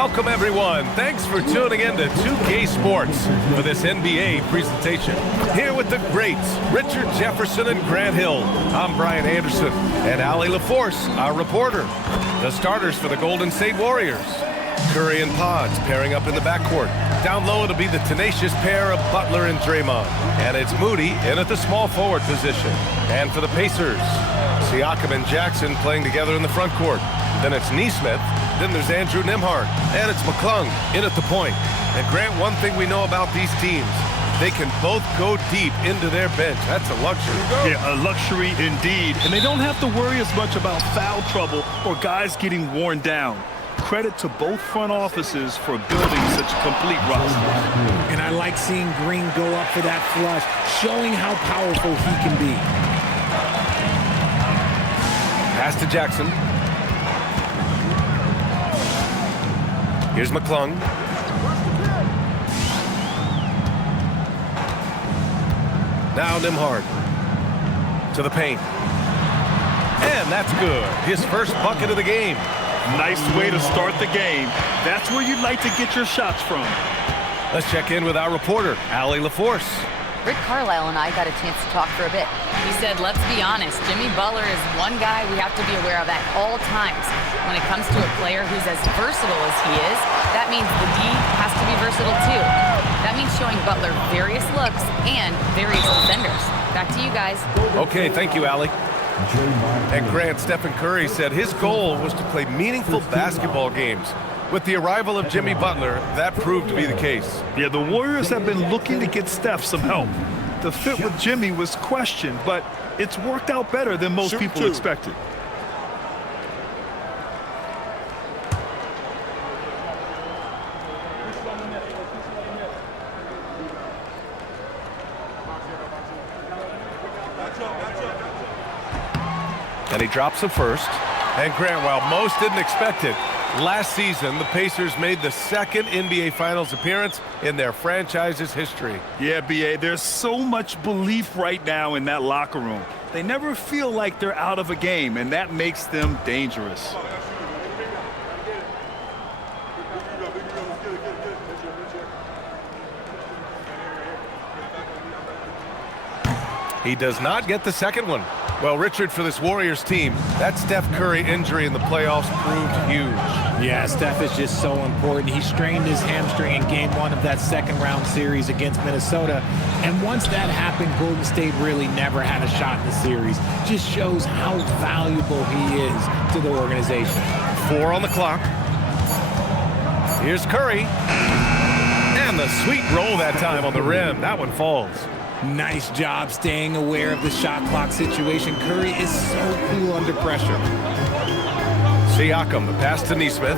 Welcome, everyone. Thanks for tuning in to 2K Sports for this NBA presentation. Here with the greats, Richard Jefferson and Grant Hill. I'm Brian Anderson and Allie LaForce, our reporter. The starters for the Golden State Warriors. Curry and Pods pairing up in the backcourt. Down low, it'll be the tenacious pair of Butler and Draymond. And it's Moody in at the small forward position. And for the Pacers, Siakam and Jackson playing together in the front court. Then it's Nesmith. Then there's Andrew Nembhard. And it's McClung in at the point. And Grant, one thing we know about these teams, they can both go deep into their bench. That's a luxury. Yeah, a luxury indeed. And they don't have to worry as much about foul trouble or guys getting worn down. Credit to both front offices for building such a complete roster. And I like seeing Green go up for that flush, showing how powerful he can be. Pass to Jackson. Here's McClung. Now Nembhard to the paint. And that's good. His first bucket of the game. Nice way to start the game. That's where you'd like to get your shots from. Let's check in with our reporter, Allie LaForce. Rick Carlisle and I got a chance to talk for a bit. He said, let's be honest, Jimmy Butler is one guy we have to be aware of at all times. When it comes to a player who's as versatile as he is, that means the D has to be versatile too. That means showing Butler various looks and various defenders. Back to you guys. Okay, thank you, Allie. And Grant, Stephen Curry said his goal was to play meaningful basketball games. With the arrival of Jimmy Butler, that proved to be the case. Yeah, the Warriors have been looking to get Steph some help. The fit with Jimmy was questioned, but it's worked out better than most people expected. And he drops the first. And Grant, while most didn't expect it, last season the Pacers made the second NBA Finals appearance in their franchise's history. Yeah, B.A., there's so much belief right now in that locker room. They never feel like they're out of a game, and that makes them dangerous. He does not get the second one. Well, Richard, for this Warriors team, that Steph Curry injury in the playoffs proved huge. Yeah, Steph is just so important. He strained his hamstring in game 1 of that second-round series against Minnesota. And once that happened, Golden State really never had a shot in the series. Just shows how valuable he is to the organization. 4 on the clock. Here's Curry. And the sweet roll that time on the rim. That one falls. Nice job staying aware of the shot clock situation. Curry is so cool under pressure. Siakam, the pass to Nesmith.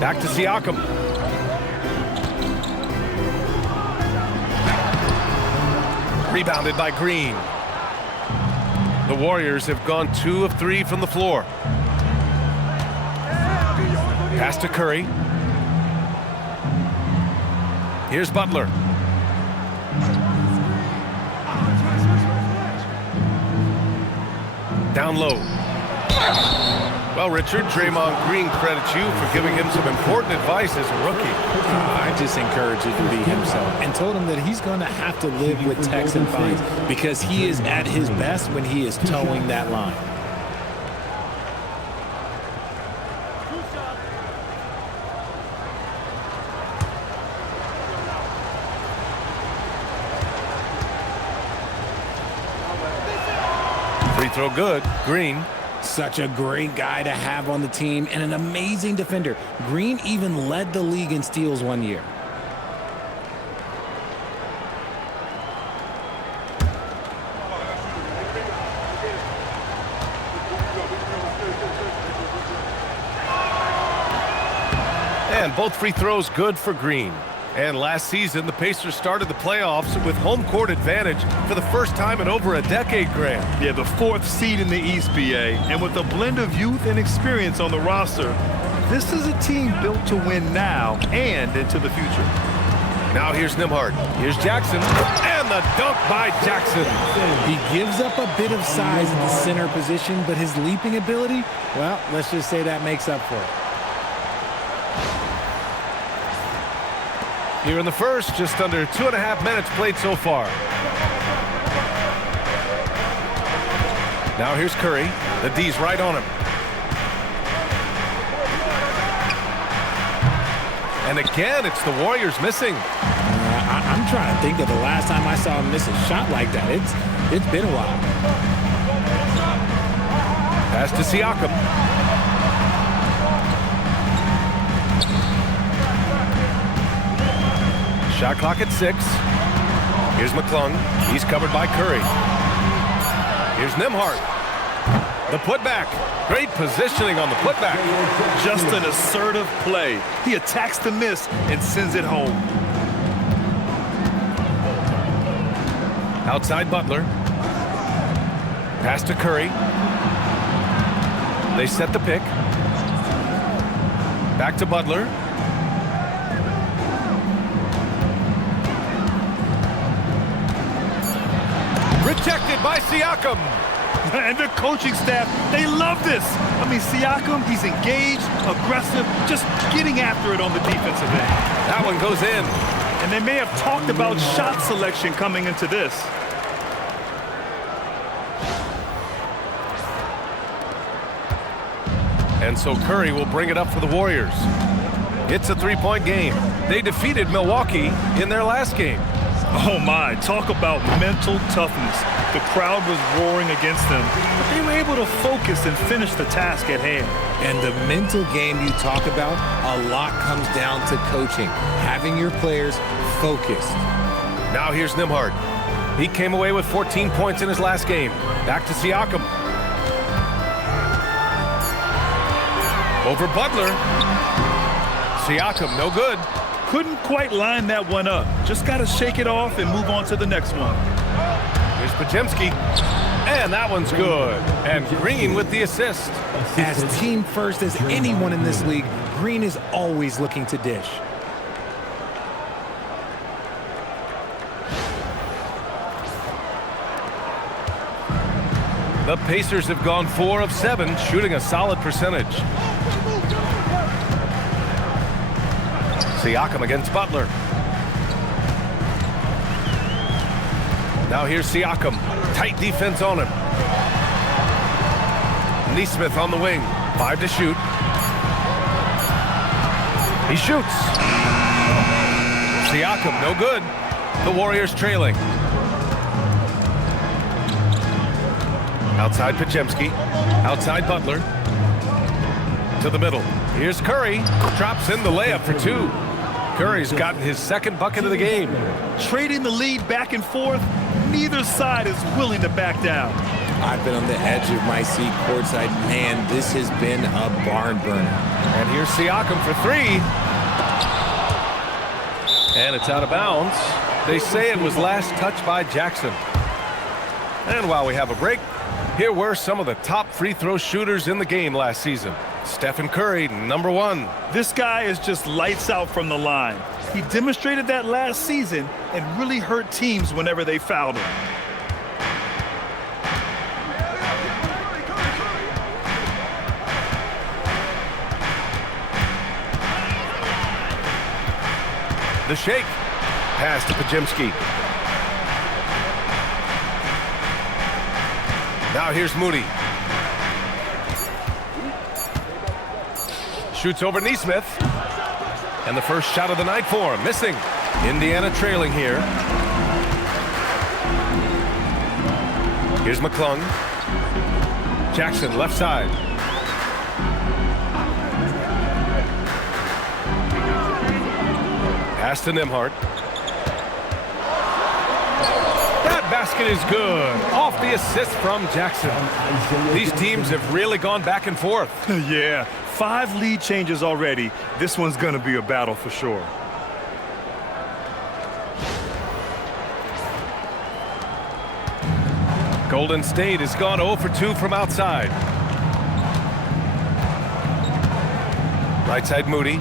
Back to Siakam. Rebounded by Green. The Warriors have gone 2 of 3 from the floor. Pass to Curry. Here's Butler. Down low. Well, Richard, Draymond Green credits you for giving him some important advice as a rookie. I just encouraged him to be himself and told him that he's going to have to live with texts and fines because he is at his best when he is towing that line. Free throw good. Green. Such a great guy to have on the team and an amazing defender. Green even led the league in steals one year. And both free throws good for Green. And last season, the Pacers started the playoffs with home court advantage for the first time in over a decade, Grant. Yeah, the 4th seed in the East, B.A. And with a blend of youth and experience on the roster, this is a team built to win now and into the future. Now here's Nembhard. Here's Jackson. And And the dunk by Jackson. He gives up a bit of size in the center position, but his leaping ability, well, let's just say that makes up for it. Here in the first, just under 2.5 minutes played so far. Now here's Curry. The D's right on him. And again, it's the Warriors missing. I'm trying to think of the last time I saw him miss a shot like that. It's been a while. Pass to Siakam. Shot clock at 6. Here's McClung. He's covered by Curry. Here's Nembhard. The putback. Great positioning on the putback. Just an assertive play. He attacks the miss and sends it home. Outside Butler. Pass to Curry. They set the pick. Back to Butler. Rejected by Siakam. And the coaching staff, they love this. I mean, Siakam, he's engaged, aggressive, just getting after it on the defensive end. That one goes in. And they may have talked about shot selection coming into this. And so Curry will bring it up for the Warriors. It's a three-point game. They defeated Milwaukee in their last game. Oh my, talk about mental toughness. The crowd was roaring against them, but they were able to focus and finish the task at hand. And the mental game you talk about, a lot comes down to coaching, having your players focused. Now here's Nembhard. He came away with 14 points in his last game. Back to Siakam. Over Butler. Siakam, no good. Couldn't quite line that one up. Just got to shake it off and move on to the next one. Here's Podziemski. And that one's good. And Green with the assist. As team first as anyone in this league, Green is always looking to dish. The Pacers have gone 4 of 7, shooting a solid percentage. Siakam against Butler. Now here's Siakam. Tight defense on him. Nesmith on the wing. 5 to shoot. He shoots. Siakam, no good. The Warriors trailing. Outside Podziemski. Outside Butler. To the middle. Here's Curry. Drops in the layup for 2. Curry's gotten his second bucket of the game. Trading the lead back and forth, neither side is willing to back down. I've been on the edge of my seat courtside. Man, this has been a barn burner. And here's Siakam for 3. And it's out of bounds. They say it was last touched by Jackson. And while we have a break, here were some of the top free throw shooters in the game last season. Stephen Curry, number 1. This guy is just lights out from the line. He demonstrated that last season and really hurt teams whenever they fouled him. The shake. Pass to Podziemski. Now here's Moody. Shoots over Nesmith. And the first shot of the night for him. Missing. Indiana trailing here. Here's McClung. Jackson left side. Pass to Nembhard. That basket is good. Off the assist from Jackson. These teams have really gone back and forth. Yeah, 5 lead changes already. This one's going to be a battle for sure. Golden State has gone 0 for 2 from outside. Right side Moody.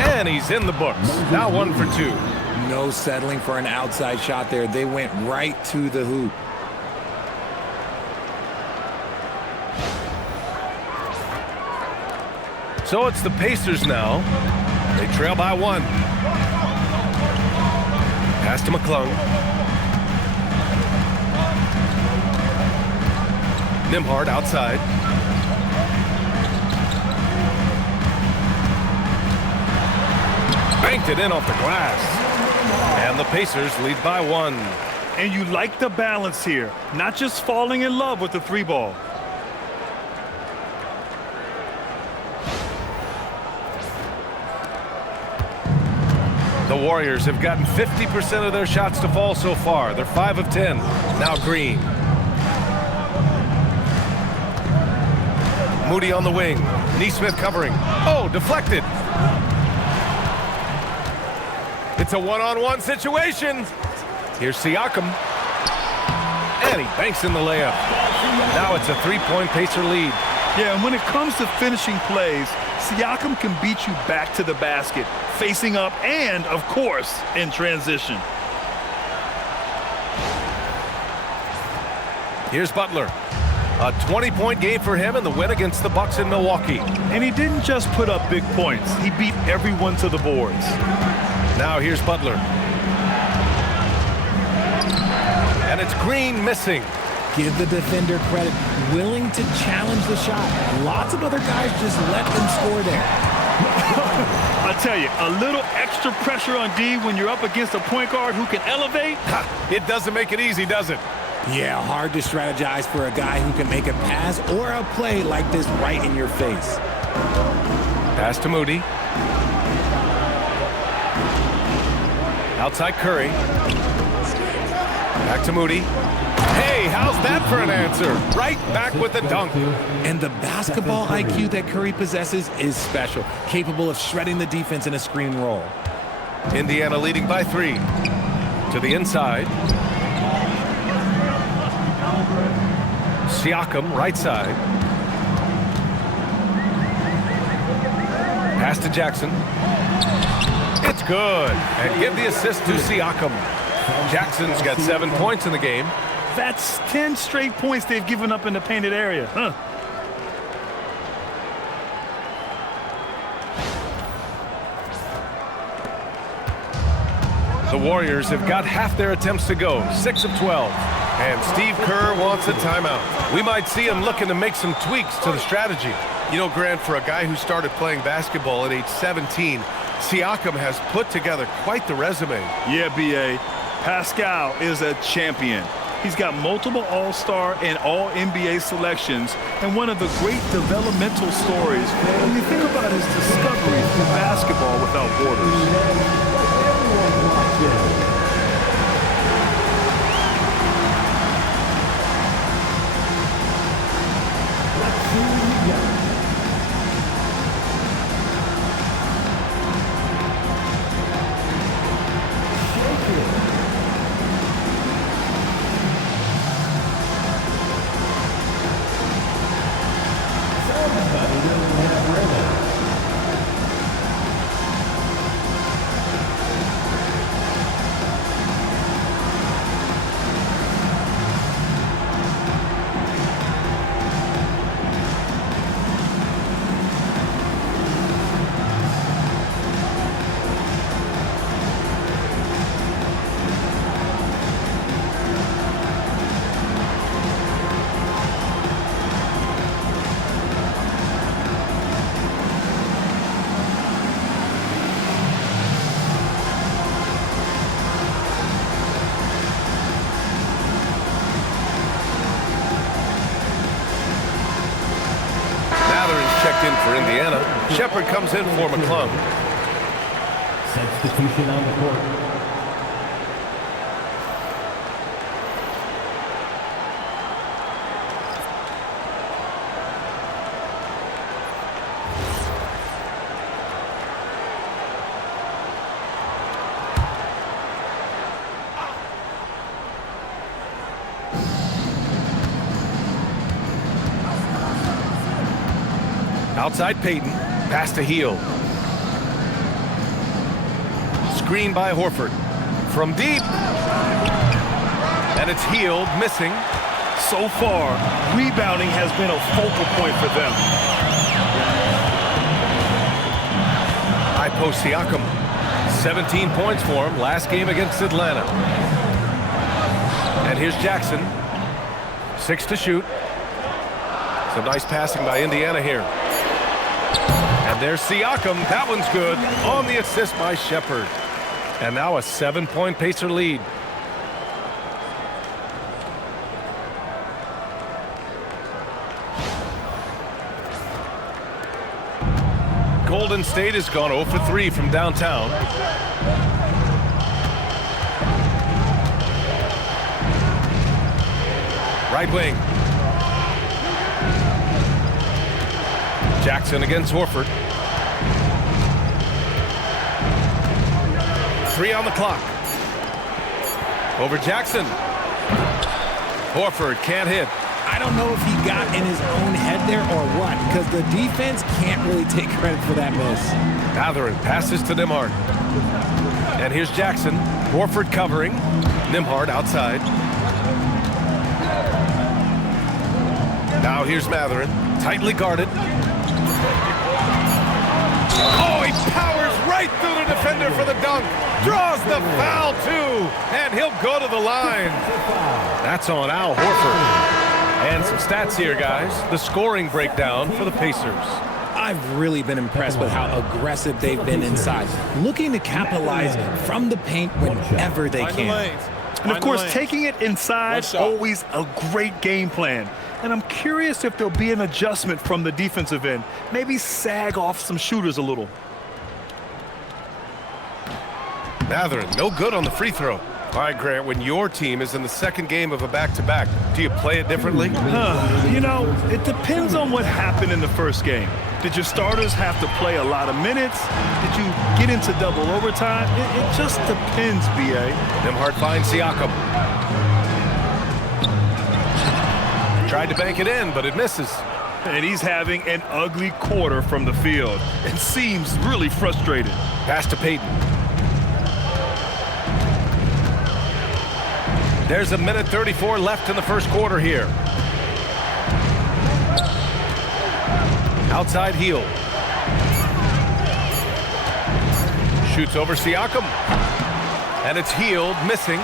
And he's in the books. Now 1 for 2. No settling for an outside shot there. They went right to the hoop. So it's the Pacers now. They trail by 1. Pass to McClung. Nembhard outside. Banked it in off the glass. And the Pacers lead by 1. And you like the balance here. Not just falling in love with the 3 ball. The Warriors have gotten 50% of their shots to fall so far. They're 5 of 10. Now Green. Moody on the wing. Nesmith covering. Oh, deflected. It's a one-on-one situation. Here's Siakam. And he banks in the layup. Now it's a 3-point Pacer lead. Yeah, and when it comes to finishing plays, Siakam can beat you back to the basket, facing up and, of course, in transition. Here's Butler. A 20-point game for him in the win against the Bucks in Milwaukee. And he didn't just put up big points. He beat everyone to the boards. Now here's Butler. And it's Green missing. Give the defender credit. Willing to challenge the shot. Lots of other guys just let them score there. I tell you, a little extra pressure on D when you're up against a point guard who can elevate. It doesn't make it easy, does it? Yeah, hard to strategize for a guy who can make a pass or a play like this right in your face. Pass to Moody. Outside Curry. Back to Moody. Hey, how's that for an answer? Right back with the dunk. And the basketball IQ that Curry possesses is special, capable of shredding the defense in a screen roll. Indiana leading by 3. To the inside. Siakam, right side. Pass to Jackson. It's good. And give the assist to Siakam. Jackson's got 7 points in the game. That's 10 straight points they've given up in the painted area. The Warriors have got half their attempts to go, 6 of 12. And Steve Kerr wants a timeout. We might see him looking to make some tweaks to the strategy. You know, Grant, for a guy who started playing basketball at age 17, Siakam has put together quite the resume. Yeah, B.A. Pascal is a champion. He's got multiple All-Star and All-NBA selections, and one of the great developmental stories when you think about his discovery through basketball without borders. In for Indiana. Shepard comes in for McClung. Substitution on the court. Outside Payton. Pass to Heel. Screen by Horford. from deep. And it's Hield, missing. So far, rebounding has been a focal point for them. High post Siakam. 17 points for him last game against Atlanta. And here's Jackson. 6 to shoot. Some nice passing by Indiana here. And there's Siakam. That one's good. On the assist by Shepherd. And now a 7-point Pacer lead. Golden State has gone 0 for 3 from downtown. Right wing. Jackson against Horford. 3 on the clock. Over Jackson. Horford can't hit. I don't know if he got in his own head there or what, because the defense can't really take credit for that miss. Mathurin passes to Nembhard. And here's Jackson. Horford covering. Nembhard outside. Now here's Mathurin. Tightly guarded. Oh, he powers right through the defender for the dunk. Draws the foul, too. And he'll go to the line. That's on Al Horford. And some stats here, guys. The scoring breakdown for the Pacers. I've really been impressed with how aggressive they've been inside, looking to capitalize from the paint whenever they can. And, of course, taking it inside, always a great game plan. And I'm curious if there'll be an adjustment from the defensive end. Maybe sag off some shooters a little. Mathurin, no good on the free throw. All right, Grant, when your team is in the second game of a back-to-back, do you play it differently? You know, it depends on what happened in the first game. Did your starters have to play a lot of minutes? Did you get into double overtime? It just depends, B.A. Nembhard finds Siakam. Tried to bank it in, but it misses. And he's having an ugly quarter from the field and seems really frustrated. Pass to Payton. There's a minute 34 left in the first quarter here. Outside Hield. Shoots over Siakam. And it's Hield missing.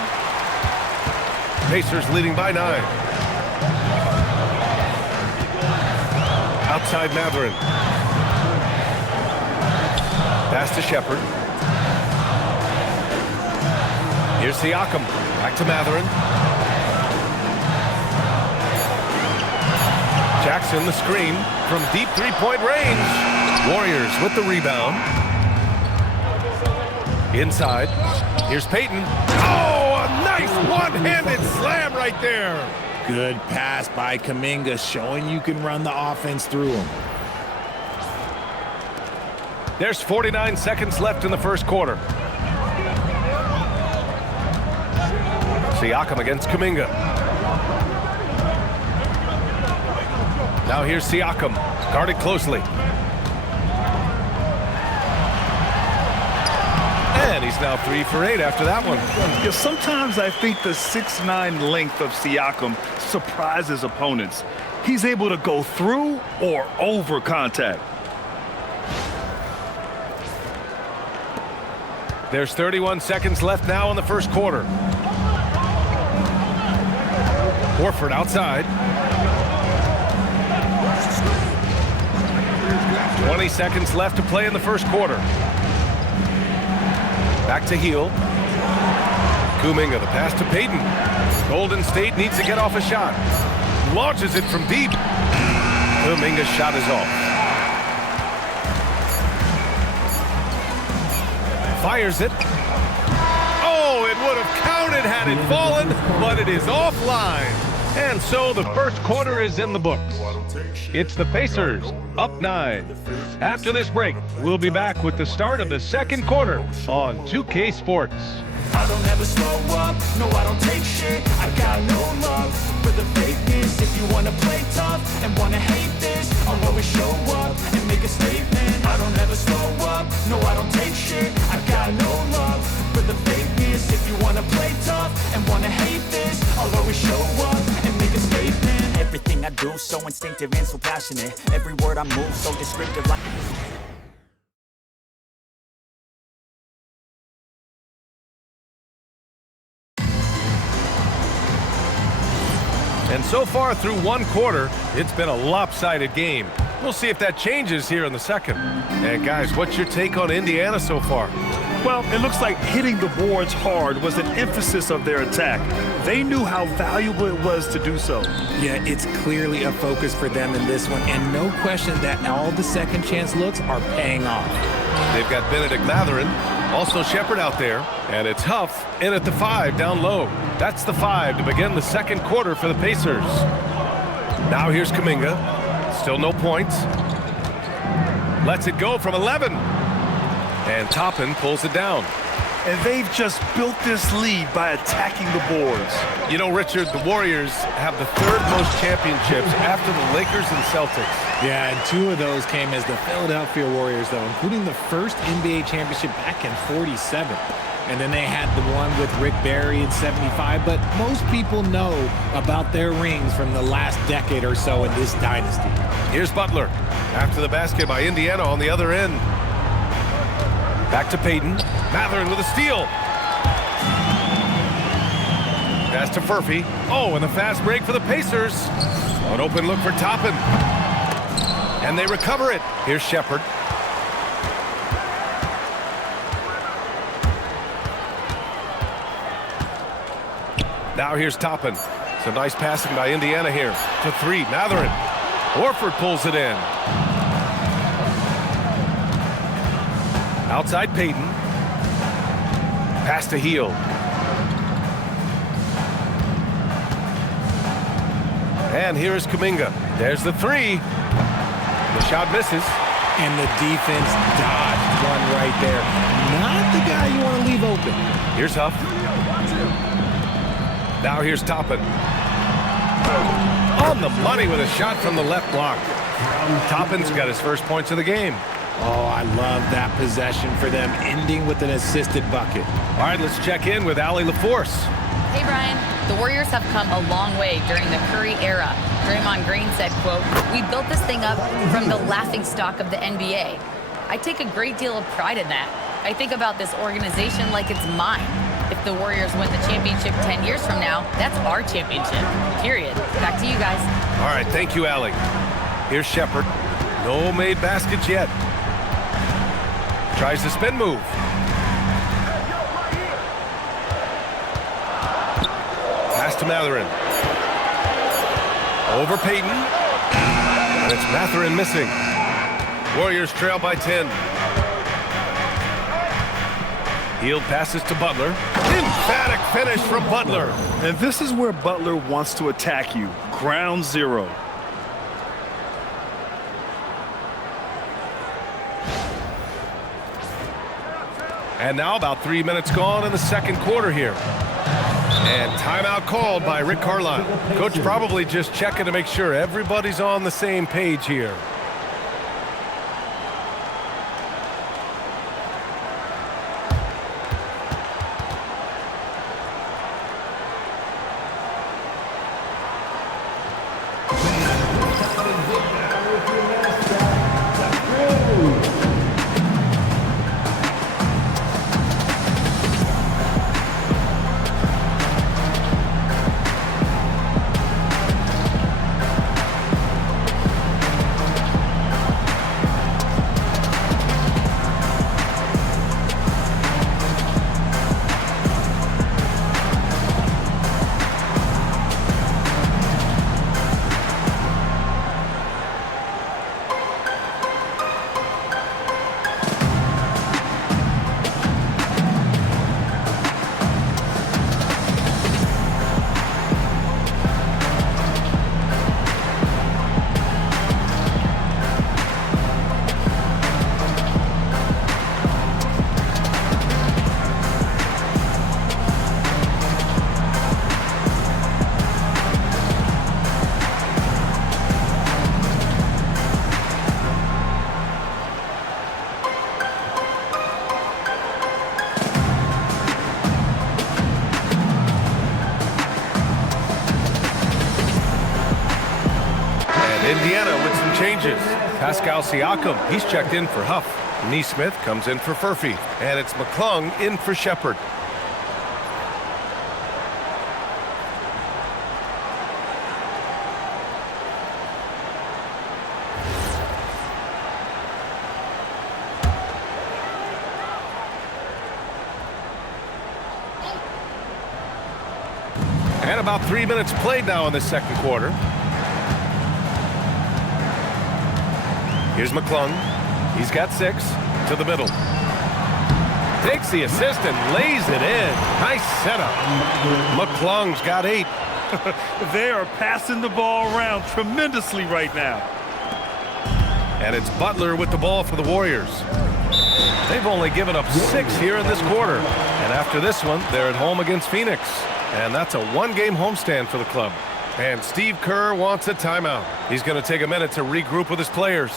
Pacers leading by 9. Outside Mathurin. Pass to Shepherd. Here's Siakam. Back to Mathurin. Jackson the screen from deep three-point range. Warriors with the rebound. Inside. Here's Payton. Oh, a nice one-handed slam right there. Good pass by Kuminga, showing you can run the offense through him. There's 49 seconds left in the first quarter. Siakam against Kuminga. Now here's Siakam, guarded closely. And he's now 3 for 8 after that one. Yeah, sometimes I think the 6'9" length of Siakam surprises opponents. He's able to go through or over contact. There's 31 seconds left now in the first quarter. Horford outside. 20 seconds left to play in the first quarter. Back to Hield. Kuminga, the pass to Payton. Golden State needs to get off a shot. Launches it from deep. Kuminga's shot is off. Fires it. Oh, it would have counted had it fallen, but it is offline. And so the first quarter is in the books. It's the Pacers up 9. After this break, we'll be back with the start of the second quarter on 2K Sports. I don't ever slow up, no I don't take shit. I got no love for the fakeness. If you wanna play tough and wanna hate this, I'll always show up and make a statement. I don't ever slow up, no I don't take shit. I got no love for the fakeness. If you move, so instinctive and so passionate. Every word I move, so descriptive like... And so far through one quarter, it's been a lopsided game. We'll see if that changes here in the second. And guys, what's your take on Indiana so far? Well, it looks like hitting the boards hard was an emphasis of their attack. They knew how valuable it was to do so. Yeah, it's clearly a focus for them in this one, and no question that all the second chance looks are paying off. They've got Benedict Mathurin, also Shepard out there, and it's Huff in at the 5 down low. That's the 5 to begin the second quarter for the Pacers. Now here's Kuminga, still no points. Lets it go from 11. And Toppin pulls it down. And they've just built this lead by attacking the boards. You know, Richard, the Warriors have the 3rd most championships after the Lakers and Celtics. Yeah, and 2 of those came as the Philadelphia Warriors, though, including the first NBA championship back in '47. And then they had the one with Rick Barry in '75. But most people know about their rings from the last decade or so in this dynasty. Here's Butler after the basket by Indiana on the other end. Back to Payton. Mathurin with a steal. Pass to Furphy. Oh, and the fast break for the Pacers. An open look for Toppin. And they recover it. Here's Shepard. Now here's Toppin. Some nice passing by Indiana here. To 3, Mathurin. Horford pulls it in. Outside Payton. Pass to Heel. And here's Kuminga. There's the 3. The shot misses. And the defense dodged one right there. Not the guy you want to leave open. Here's Huff. Now here's Toppin. On the money with a shot from the left block. Toppin's got his first points of the game. Oh, I love that possession for them, ending with an assisted bucket. All right, let's check in with Allie LaForce. Hey, Brian. The Warriors have come a long way during the Curry era. Draymond Green said, quote, "We built this thing up from the laughingstock of the NBA." I take a great deal of pride in that. I think about this organization like it's mine. If the Warriors win the championship 10 years from now, that's our championship, period. Back to you guys. All right, thank you, Allie. Here's Shepard. No made baskets yet. Tries the spin move. Pass to Mathurin. Over Payton. And it's Mathurin missing. Warriors trail by 10. Hield passes to Butler. Emphatic finish from Butler. And this is where Butler wants to attack you. Ground zero. And now about 3 minutes gone in the second quarter here. And timeout called by Rick Carlisle. Coach probably just checking to make sure everybody's on the same page here. Pascal Siakam, he's checked in for Huff. Neesmith comes in for Furphy. And it's McClung in for Shepherd. And about 3 minutes played now in the second quarter. Here's McClung. He's got 6 to the middle. Takes the assist and lays it in. Nice setup. McClung's got 8. They are passing the ball around tremendously right now. And it's Butler with the ball for the Warriors. They've only given up 6 here in this quarter. And after this one, they're at home against Phoenix. And that's a one-game homestand for the club. And Steve Kerr wants a timeout. He's going to take a minute to regroup with his players.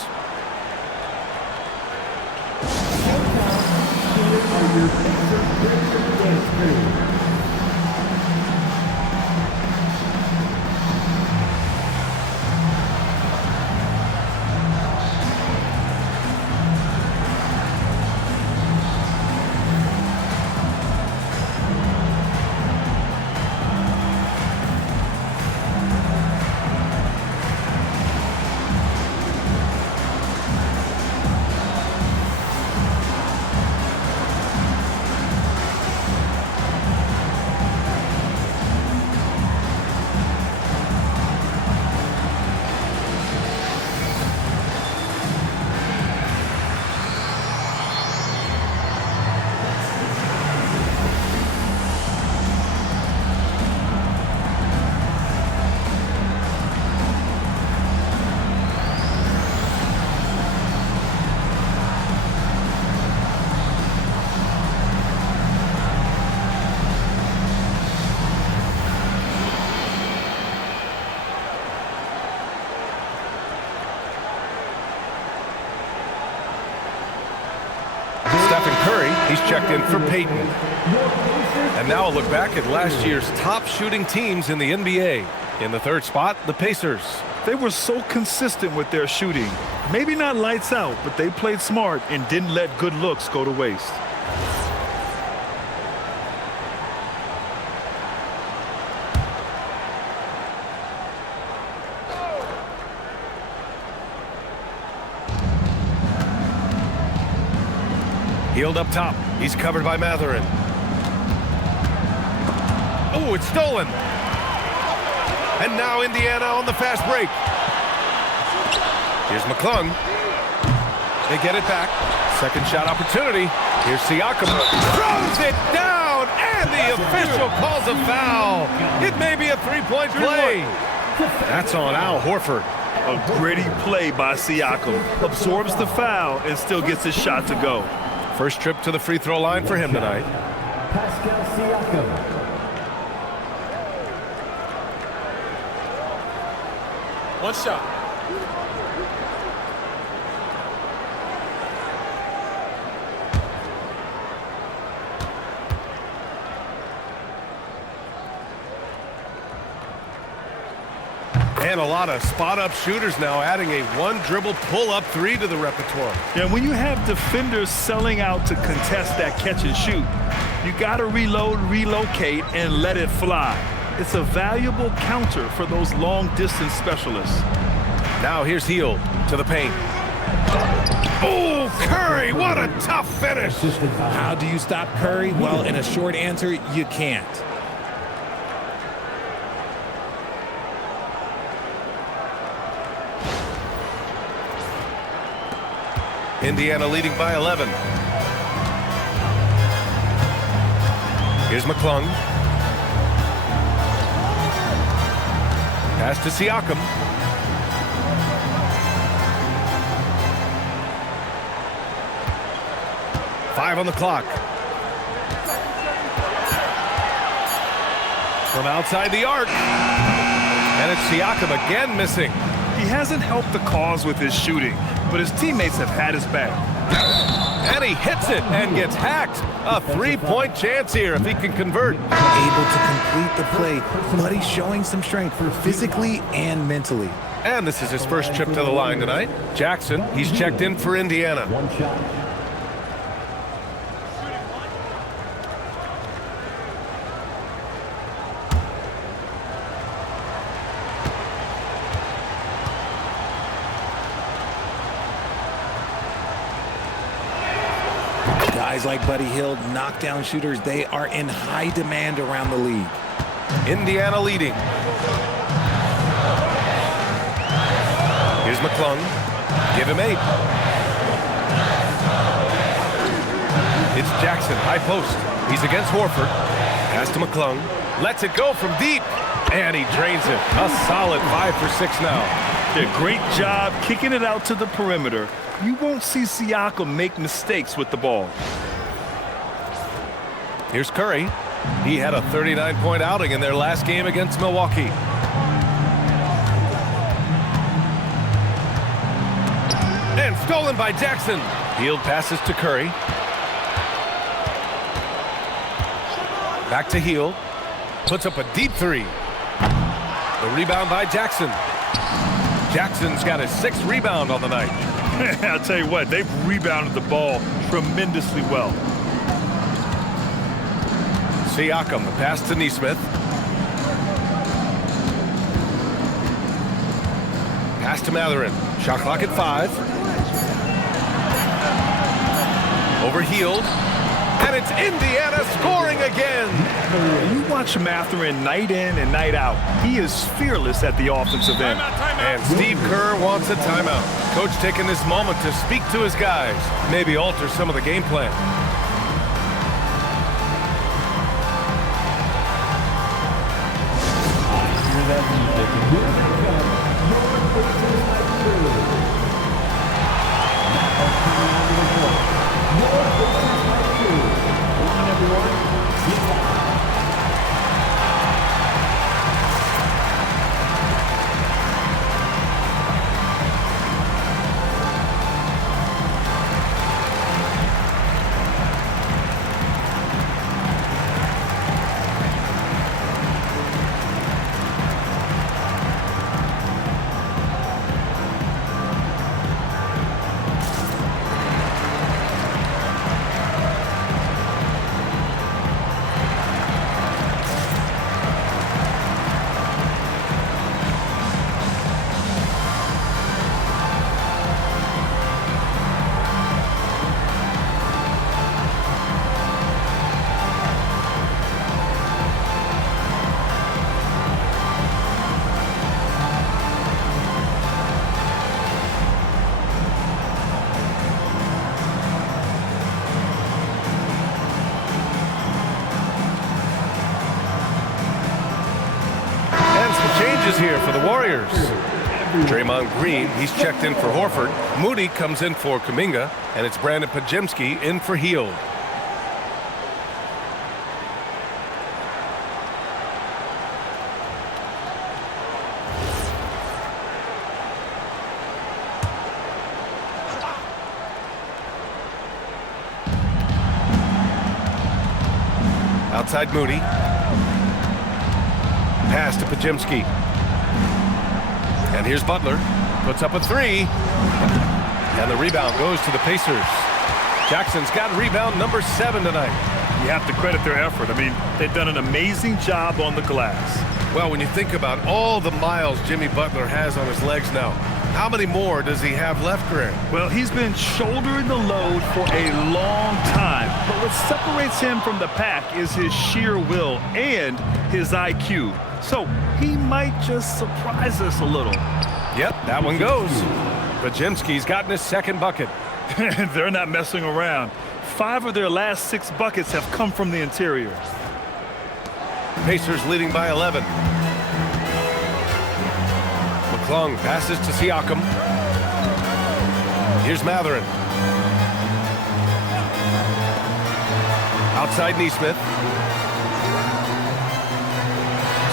He's checked in for Peyton. And now a look back at last year's top shooting teams in the NBA. In the third spot, the Pacers. They were so consistent with their shooting. Maybe not lights out, but they played smart and didn't let good looks go to waste. Healed up top. He's covered by Matherin. Oh, it's stolen. And now Indiana on the fast break. Here's McClung. They get it back. Second shot opportunity. Here's Siakam. Throws it down, and the official calls a foul. It may be a three-point play. That's on Al Horford. A gritty play by Siakam. Absorbs the foul and still gets his shot to go. First trip to the free throw line for him tonight. Pascal Siakam. One shot. And a lot of spot-up shooters now, adding a one-dribble pull-up 3 to the repertoire. Yeah, when you have defenders selling out to contest that catch and shoot, you got to reload, relocate, and let it fly. It's a valuable counter for those long-distance specialists. Now here's Hield to the paint. Oh, Curry, what a tough finish. How do you stop Curry? Well, in a short answer, you can't. Indiana leading by 11. Here's McClung. Pass to Siakam. Five on the clock. From outside the arc. And it's Siakam again missing. He hasn't helped the cause with his shooting, but his teammates have had his back. And he hits it and gets hacked. A three-point chance here if he can convert. Able to complete the play, but he's showing some strength physically and mentally. And this is his first trip to the line tonight. Jackson, he's checked in for Indiana. One shot. Guys like Buddy Hield, knockdown shooters, they are in high demand around the league. Indiana leading. Here's McClung. Give him 8. It's Jackson, high post. He's against Horford. Pass to McClung. Lets it go from deep. And he drains it. A solid 5 for 6 now. Did a great job kicking it out to the perimeter. You won't see Siakam make mistakes with the ball. Here's Curry. He had a 39-point outing in their last game against Milwaukee. And stolen by Jackson. Hield passes to Curry. Back to Hield. Puts up a deep 3. The rebound by Jackson. Jackson's got his 6th rebound on the night. I'll tell you what, they've rebounded the ball tremendously well. Siakam, the pass to Nesmith. Pass to Mathurin. Shot clock at 5. Over Hield. And it's Indiana scoring again. You watch Mathurin night in and night out. He is fearless at the offensive end. And Steve Kerr wants a timeout. Coach taking this moment to speak to his guys. Maybe alter some of the game plan. Here for the Warriors. Draymond Green, he's checked in for Horford. Moody comes in for Kuminga, and it's Brandon Pajemski in for Hield. Outside Moody. Pass to Pajemski. And here's Butler. Puts up a 3. And the rebound goes to the Pacers. Jackson's got rebound number 7 tonight. You have to credit their effort. I mean, they've done an amazing job on the glass. Well, when you think about all the miles Jimmy Butler has on his legs now, how many more does he have left, Grant? Well, he's been shouldering the load for a long time. But what separates him from the pack is his sheer will and his IQ. So he might just surprise us a little. Yep, that one goes. Pajemski's gotten his 2nd bucket. They're not messing around. 5 of their last 6 buckets have come from the interior. Pacers leading by 11. McClung passes to Siakam. Here's Mathurin. Outside Nesmith.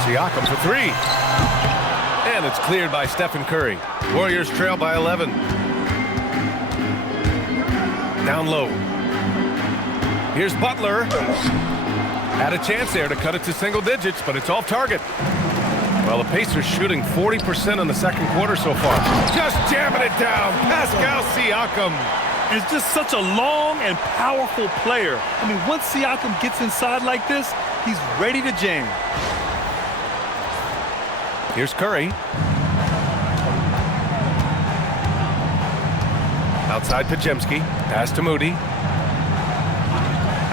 Siakam for 3. And it's cleared by Stephen Curry. Warriors trail by 11. Down low. Here's Butler. Had a chance there to cut it to single digits, but it's off target. Well, the Pacers shooting 40% in the second quarter so far. Just jamming it down. Pascal Siakam. It's just such a long and powerful player. I mean, once Siakam gets inside like this, he's ready to jam. Here's Curry. Outside Pajemski. Pass to Moody.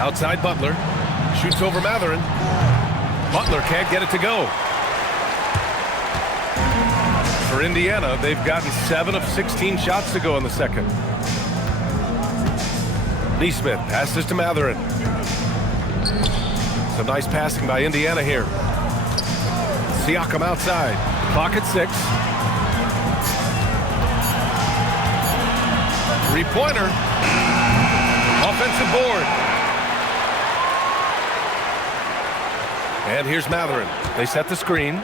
Outside Butler. Shoots over Matherin. Butler can't get it to go. For Indiana, they've gotten 7 of 16 shots to go in the second. Neesmith passes to Matherin. Some nice passing by Indiana here. Siakam outside. Clock at 6. Three-pointer. Offensive board. And here's Matherin. They set the screen.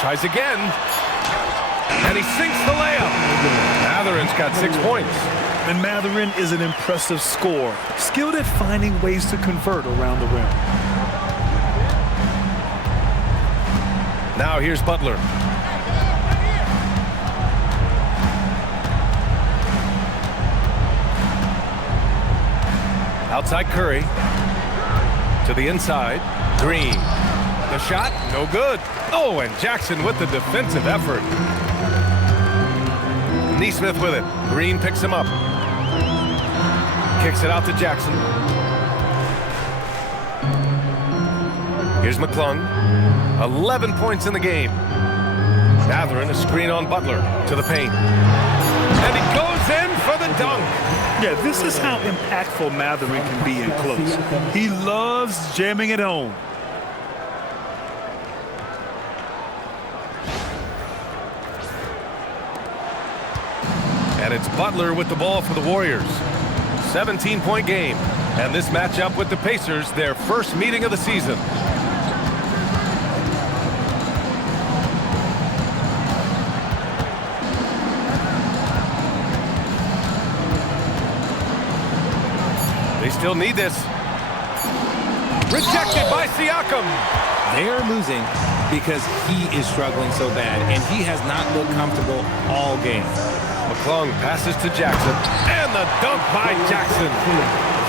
Tries again. And he sinks the layup. Matherin's got 6 points. And Matherin is an impressive scorer, skilled at finding ways to convert around the rim. Now here's Butler. Outside Curry. To the inside. Green. The shot, no good. Oh, and Jackson with the defensive effort. Neesmith with it. Green picks him up. Kicks it out to Jackson. Here's McClung. 11 points in the game. Matherin, a screen on Butler to the paint. And he goes in for the dunk. Yeah, this is how impactful Matherin can be in close. He loves jamming it home. And it's Butler with the ball for the Warriors. 17-point game. And this matchup with the Pacers, their first meeting of the season. They still need this. Rejected by Siakam. They are losing because he is struggling so bad, and he has not looked comfortable all game. McClung passes to Jackson, and the dunk by Jackson.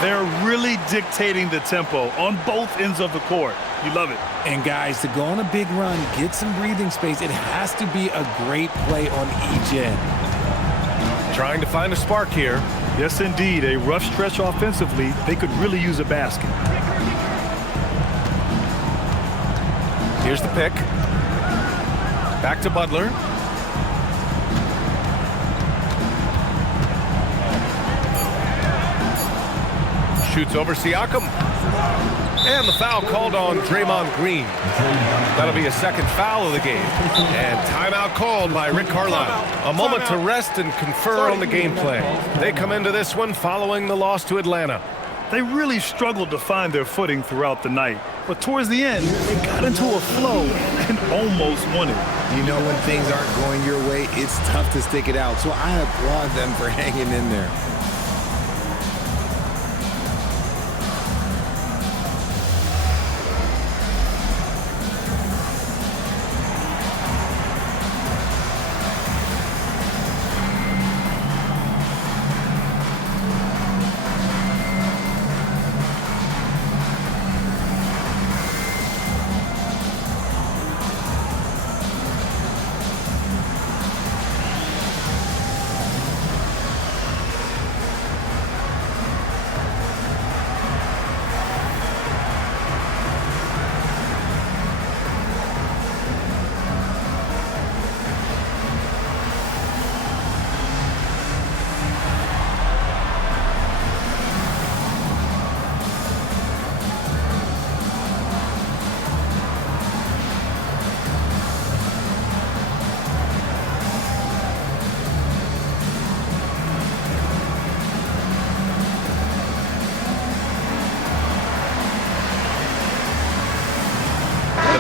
They're really dictating the tempo on both ends of the court. You love it. And guys, to go on a big run, get some breathing space, it has to be a great play on each end. Trying to find a spark here. Yes, indeed. A rough stretch offensively. They could really use a basket. Here's the pick. Back to Butler. Shoots over Siakam. And the foul called on Draymond Green. That'll be a second foul of the game. And timeout called by Rick Carlisle. A moment to rest and confer on the game plan. They come into this one following the loss to Atlanta. They really struggled to find their footing throughout the night. But towards the end, they got into a flow and almost won it. You know, when things aren't going your way, it's tough to stick it out. So I applaud them for hanging in there.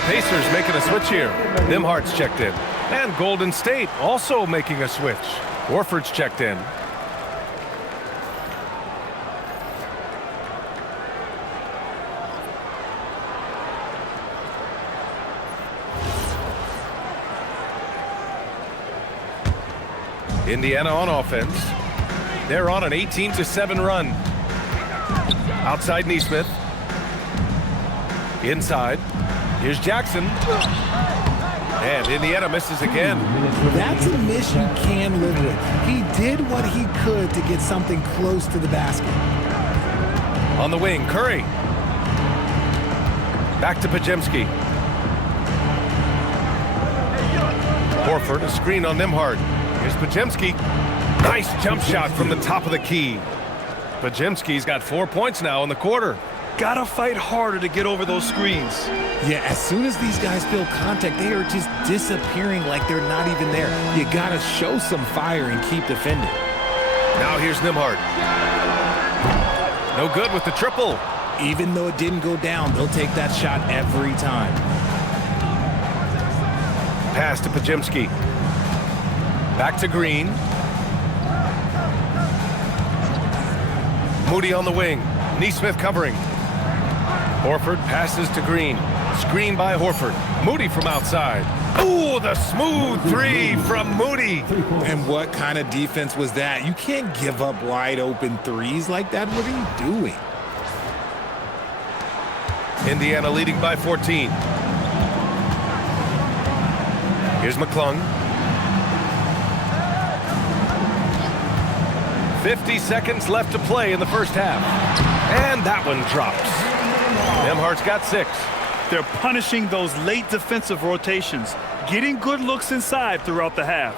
Pacers making a switch here. Nimhart's checked in. And Golden State also making a switch. Warford's checked in. Indiana on offense. They're on an 18-7 run. Outside Neesmith. Inside. Here's Jackson. And Indiana misses again. That's a miss you can live with. He did what he could to get something close to the basket. On the wing, Curry. Back to Podziemski. Horford, a screen on Nembhard. Here's Podziemski. Nice jump shot from the top of the key. Podziemski's got 4 points now in the quarter. Gotta fight harder to get over those screens. Yeah, as soon as these guys feel contact, they are just disappearing like they're not even there. You gotta show some fire and keep defending. Now here's Nembhard. No good with the triple. Even though it didn't go down, they'll take that shot every time. Pass to Podziemski. Back to Green. Moody on the wing. Neesmith covering. Horford passes to Green. Screen by Horford. Moody from outside. Ooh, the smooth three from Moody. And what kind of defense was that? You can't give up wide open threes like that. What are you doing? Indiana leading by 14. Here's McClung. 50 seconds left to play in the first half. And that one drops. Nembhard's got 6. They're punishing those late defensive rotations, getting good looks inside throughout the half.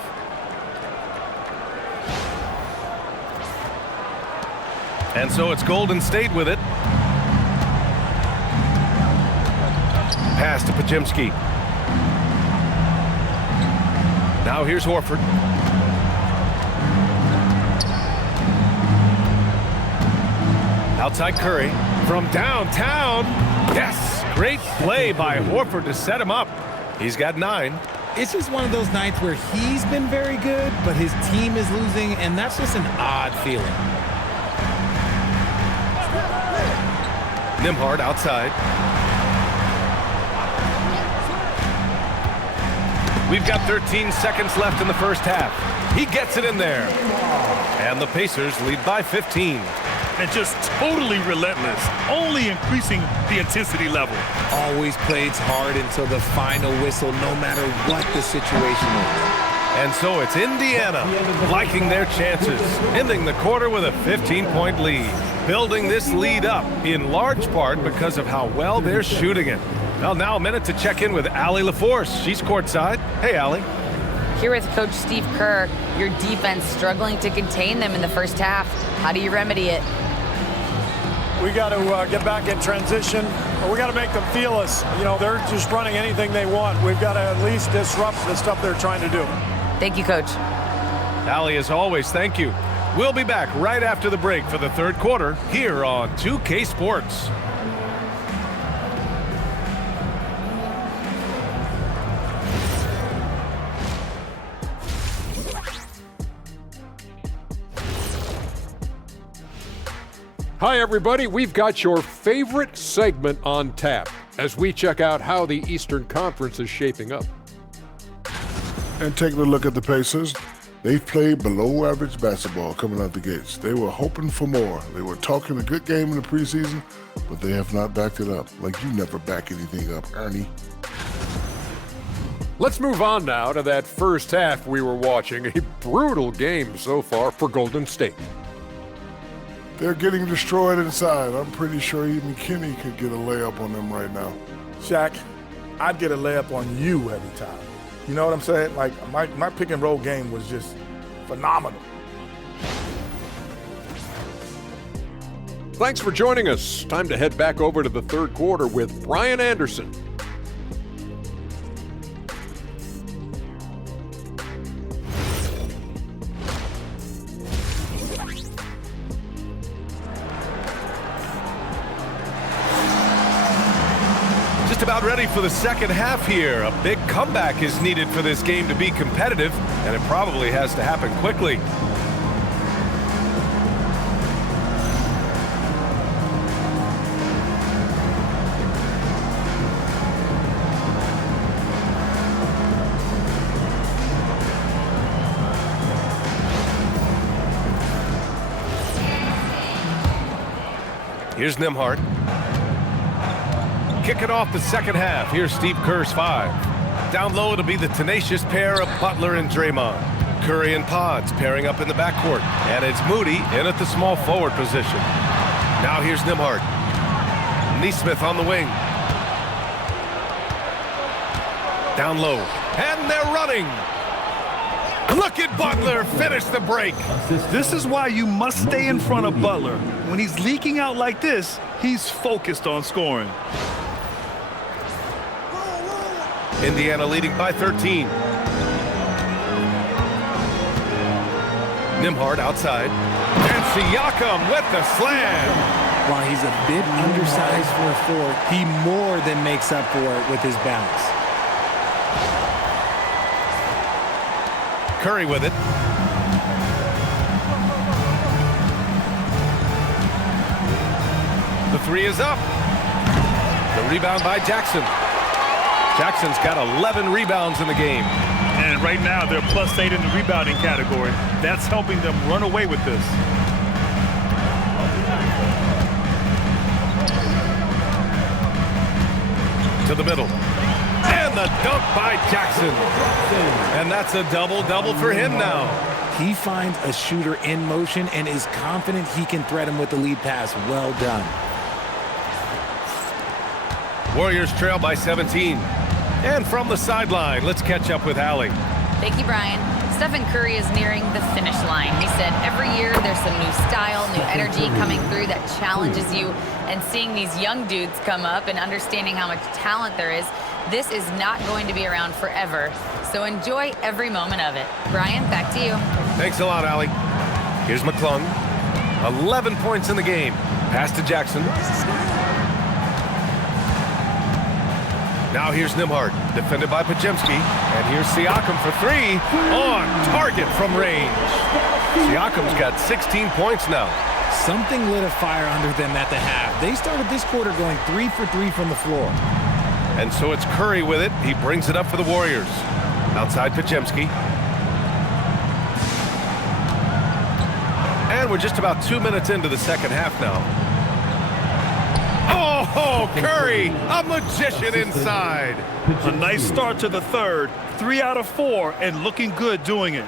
And so it's Golden State with it. Pass to Podziemski. Now here's Horford. Outside Curry. From downtown. Yes! Great play by Horford to set him up. He's got 9. It's just one of those nights where he's been very good, but his team is losing, and that's just an odd feeling. Nembhard outside. We've got 13 seconds left in the first half. He gets it in there. And the Pacers lead by 15. And just totally relentless, only increasing the intensity level. Always plays hard until the final whistle, no matter what the situation is. And so it's Indiana liking their chances, ending the quarter with a 15-point lead, building this lead up in large part because of how well they're shooting it. Well, now a minute to check in with Allie LaForce. She's courtside. Hey, Allie. Here with Coach Steve Kerr, your defense struggling to contain them in the first half. How do you remedy it? We got to get back in transition. We got to make them feel us. You know, they're just running anything they want. We've got to at least disrupt the stuff they're trying to do. Thank you, Coach. Allie, as always, thank you. We'll be back right after the break for the third quarter here on 2K Sports. Hi, everybody. We've got your favorite segment on tap as we check out how the Eastern Conference is shaping up. And taking a look at the Pacers, they've played below average basketball coming out the gates. They were hoping for more. They were talking a good game in the preseason, but they have not backed it up. Like you never back anything up, Ernie. Let's move on now to that first half we were watching. A brutal game so far for Golden State. They're getting destroyed inside. I'm pretty sure even Kenny could get a layup on them right now. Shaq, I'd get a layup on you every time. You know what I'm saying? Like, my pick and roll game was just phenomenal. Thanks for joining us. Time to head back over to the third quarter with Brian Anderson. Just about ready for the second half here. A big comeback is needed for this game to be competitive, and it probably has to happen quickly. Here's Nembhard. Kicking off the second half. Here's Steve Kerr's 5. Down low, it'll be the tenacious pair of Butler and Draymond. Curry and Pods pairing up in the backcourt. And it's Moody in at the small forward position. Now here's Nembhard. Nesmith on the wing. Down low. And they're running. Look at Butler finish the break. This is why you must stay in front of Butler. When he's leaking out like this, he's focused on scoring. Indiana leading by 13. Nembhard outside. And Siakam with the slam. While he's a bit undersized for a 4, he more than makes up for it with his bounce. Curry with it. The 3 is up. The rebound by Jackson. Jackson's got 11 rebounds in the game. And right now, they're +8 in the rebounding category. That's helping them run away with this. To the middle. And the dunk by Jackson. And that's a double-double for him now. He finds a shooter in motion and is confident he can thread him with the lead pass. Well done. Warriors trail by 17. And from the sideline, let's catch up with Allie. Thank you, Brian. Stephen Curry is nearing the finish line. He said every year there's some new style, new energy coming through that challenges you. And seeing these young dudes come up and understanding how much talent there is, this is not going to be around forever. So enjoy every moment of it. Brian, back to you. Thanks a lot, Allie. Here's McClung. 11 points in the game. Pass to Jackson. Now here's Nembhard, defended by Podziemski. And here's Siakam for 3. On target from range. Siakam's got 16 points now. Something lit a fire under them at the half. They started this quarter going 3 for 3 from the floor. And so it's Curry with it. He brings it up for the Warriors. Outside Podziemski. And we're just about 2 minutes into the second half now. Oh, Curry, a magician inside. A nice start to the third. 3 out of 4 and looking good doing it.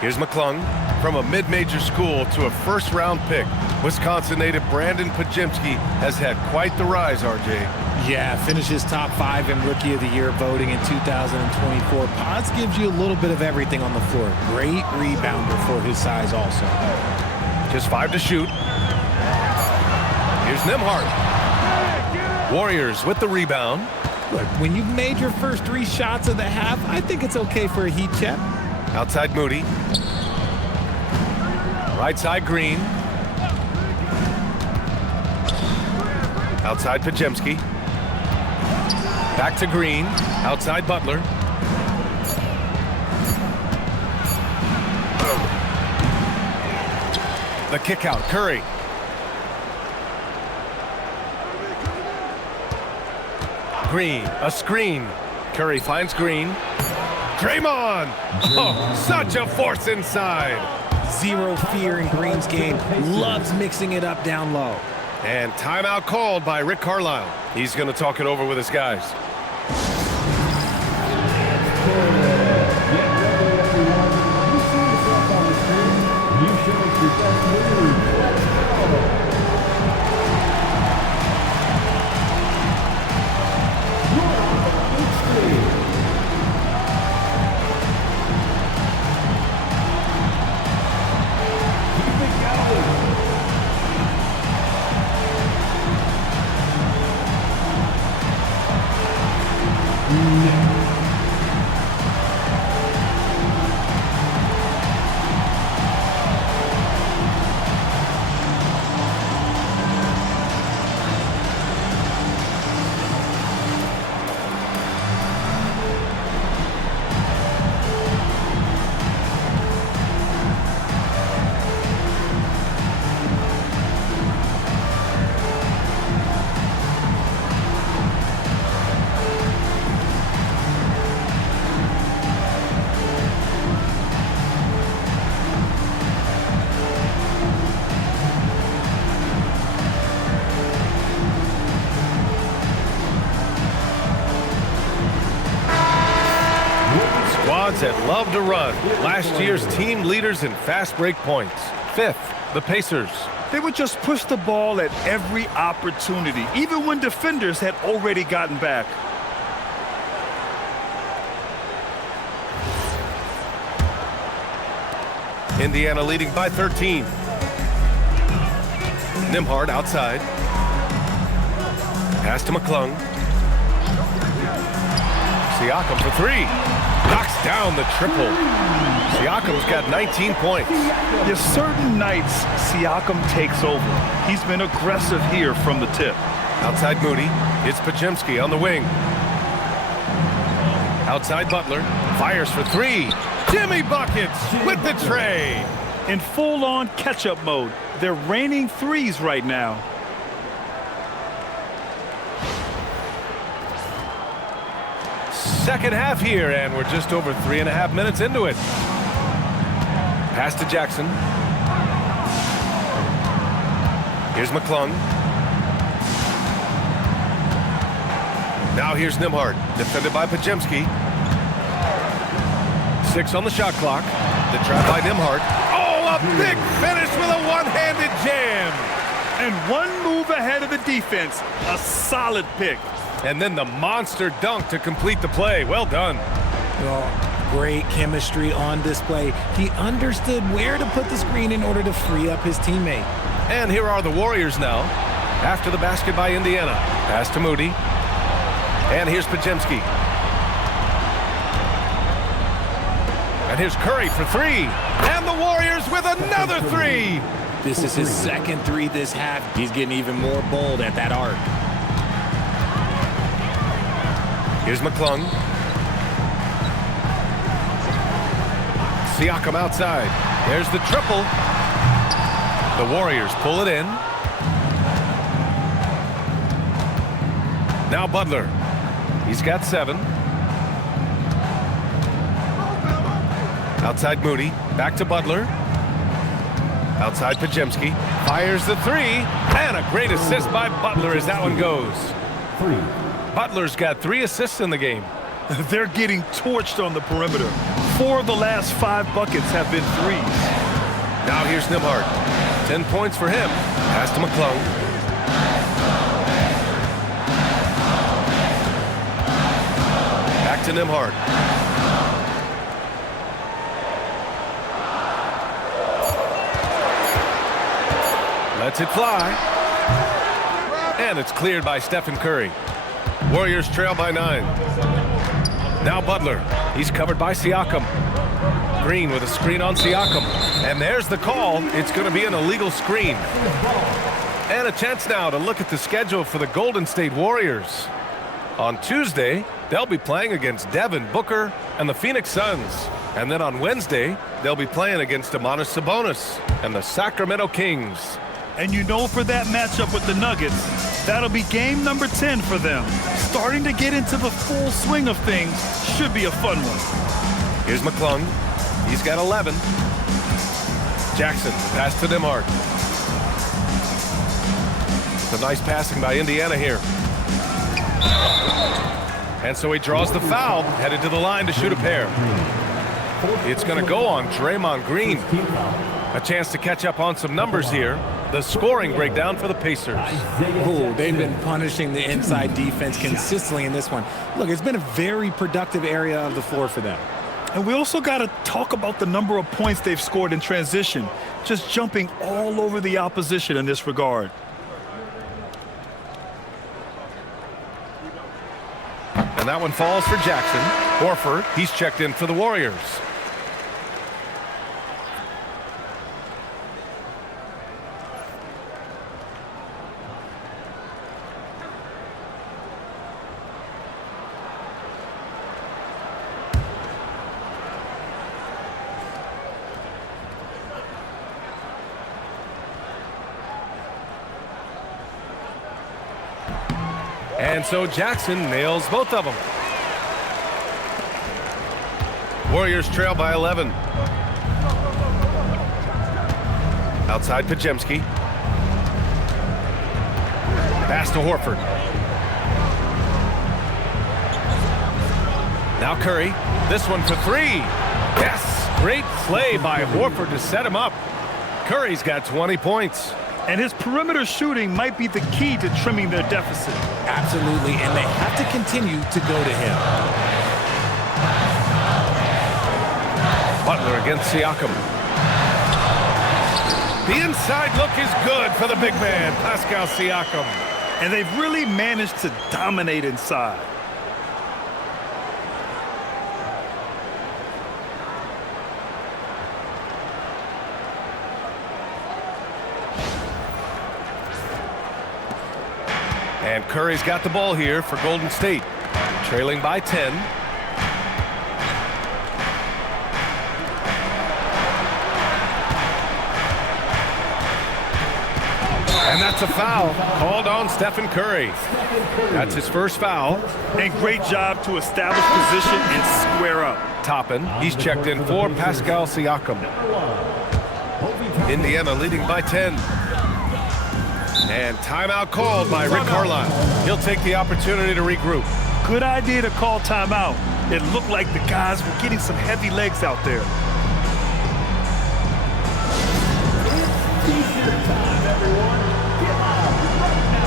Here's McClung. From a mid-major school to a first-round pick, Wisconsin native Brandon Podziemski has had quite the rise, RJ. Yeah, finishes top 5 in Rookie of the Year voting in 2024. Pods gives you a little bit of everything on the floor. Great rebounder for his size also. Just 5 to shoot. Here's Nembhard. Warriors with the rebound. Look, when you've made your first 3 shots of the half, I think it's okay for a heat check. Outside Moody. Right side Green. Outside Podziemski. Back to Green. Outside Butler. The kick out. Curry. Green. A screen. Curry finds Green. Draymond. Oh, such a force inside. Zero fear in Green's game. Loves mixing it up down low. And timeout called by Rick Carlisle. He's going to talk it over with his guys. Squads that love to run. Last year's team leaders in fast break points. 5th, the Pacers. They would just push the ball at every opportunity, even when defenders had already gotten back. Indiana leading by 13. Nembhard outside. Pass to McClung. Siakam for 3. Knocks down the triple. Siakam's got 19 points. There's certain nights Siakam takes over. He's been aggressive here from the tip. Outside Moody. It's Podziemski on the wing. Outside Butler. Fires for 3. Jimmy buckets with the trade. In full-on catch-up mode. They're raining threes right now. Second half here, and we're just over 3.5 minutes into it. Pass to Jackson. Here's McClung. Now here's Nembhard, defended by Podziemski. 6 on the shot clock. The trap by Nembhard. Oh, a big finish with a one-handed jam. And one move ahead of the defense. A solid pick. And then the monster dunk to complete the play. Well done. Well, great chemistry on display. He understood where to put the screen in order to free up his teammate. And here are the Warriors now. After the basket by Indiana. Pass to Moody. And here's Podziemski. And here's Curry for 3. And the Warriors with another 3. This is his second 3 this half. He's getting even more bold at that arc. Here's McClung. Siakam outside. There's the triple. The Warriors pull it in. Now Butler. He's got 7. Outside Moody. Back to Butler. Outside Podziemski. Fires the 3. And a great assist by Butler as that one goes. 3. Butler's got 3 assists in the game. They're getting torched on the perimeter. 4 of the last 5 buckets have been threes. Now here's Nembhard. 10 points for him. Pass to McClung. Back to Nembhard. Lets it fly. And it's cleared by Stephen Curry. Warriors trail by 9. Now Butler. He's covered by Siakam. Green with a screen on Siakam. And there's the call. It's going to be an illegal screen. And a chance now to look at the schedule for the Golden State Warriors. On Tuesday, they'll be playing against Devin Booker and the Phoenix Suns. And then on Wednesday, they'll be playing against Domantas Sabonis and the Sacramento Kings. And you know, for that matchup with the Nuggets, that'll be game number 10 for them. Starting to get into the full swing of things. Should be a fun one. Here's McClung. He's got 11. Jackson, pass to Nembhard. It's a nice passing by Indiana here. And so he draws the foul, headed to the line to shoot a pair. It's going to go on Draymond Green. A chance to catch up on some numbers here. The scoring breakdown for the Pacers. Oh, they've been punishing the inside defense consistently in this one. Look, it's been a very productive area of the floor for them. And we also got to talk about the number of points they've scored in transition. Just jumping all over the opposition in this regard. And that one falls for Jackson. Horford, he's checked in for the Warriors. And so Jackson nails both of them. Warriors trail by 11. Outside Podziemski. Pass to Horford. Now Curry, this one for three. Yes, great play by Horford to set him up. Curry's got 20 points. And his perimeter shooting might be the key to trimming their deficit. Absolutely, and they have to continue to go to him. Butler against Siakam. The inside look is good for the big man, Pascal Siakam. And they've really managed to dominate inside. And Curry's got the ball here for Golden State, trailing by 10. And that's a foul called on Stephen Curry. That's his first foul. And great job to establish position and square up. Toppin, he's checked in for Pascal Siakam. Indiana leading by 10. And timeout called by Rick Carlisle. He'll take the opportunity to regroup. Good idea to call timeout. It looked like the guys were getting some heavy legs out there. T-shirt time, everyone. Get out right now.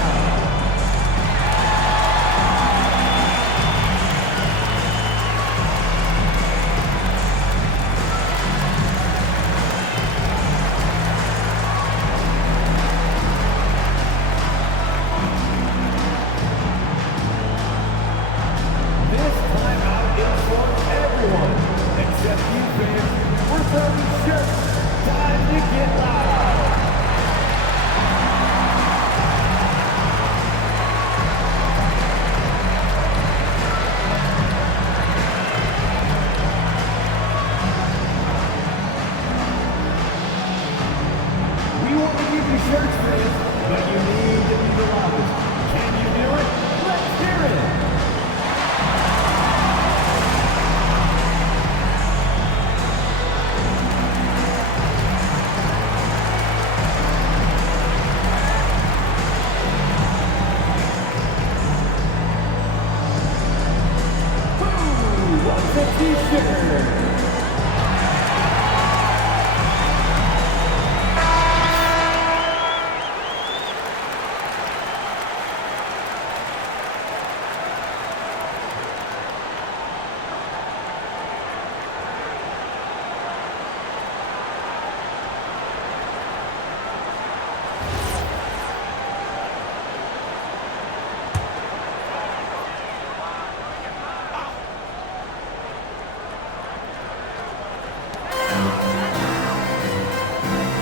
This timeout is for everyone, except you fans. We're throwing shirts. Time to get loud. We want to give you shirts, fans, but you need to be the loudest. Can you do it? Let's hear it. Who wants a t-shirt?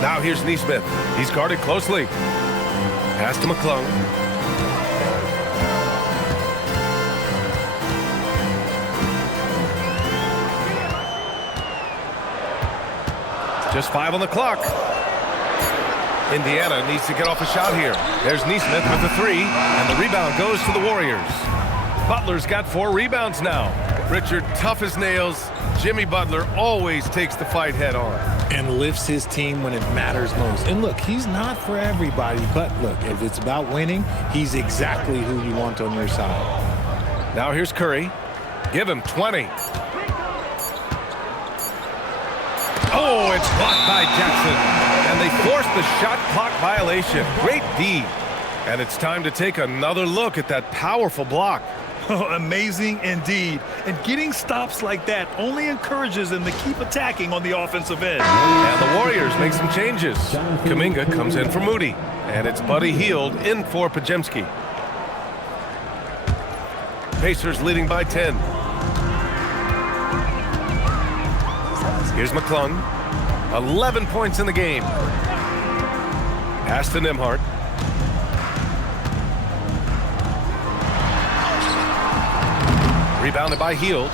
Now here's Neesmith. He's guarded closely. Pass to McClung. Just 5 on the clock. Indiana needs to get off a shot here. There's Neesmith with the 3, and the rebound goes to the Warriors. Butler's got 4 rebounds now. Richard, tough as nails. Jimmy Butler always takes the fight head on. And lifts his team when it matters most. And look, he's not for everybody, but look, if it's about winning, he's exactly who you want on your side. Now here's Curry. Give him 20. Oh, it's blocked by Jackson. And they force the shot clock violation. Great D. And it's time to take another look at that powerful block. Amazing indeed. And getting stops like that only encourages them to keep attacking on the offensive end. And the Warriors make some changes. Kuminga comes in for Moody. And it's Buddy Hield in for Podziemski. Pacers leading by 10. Here's McClung. 11 points in the game. Pass to Nembhard. Rebounded by Hield.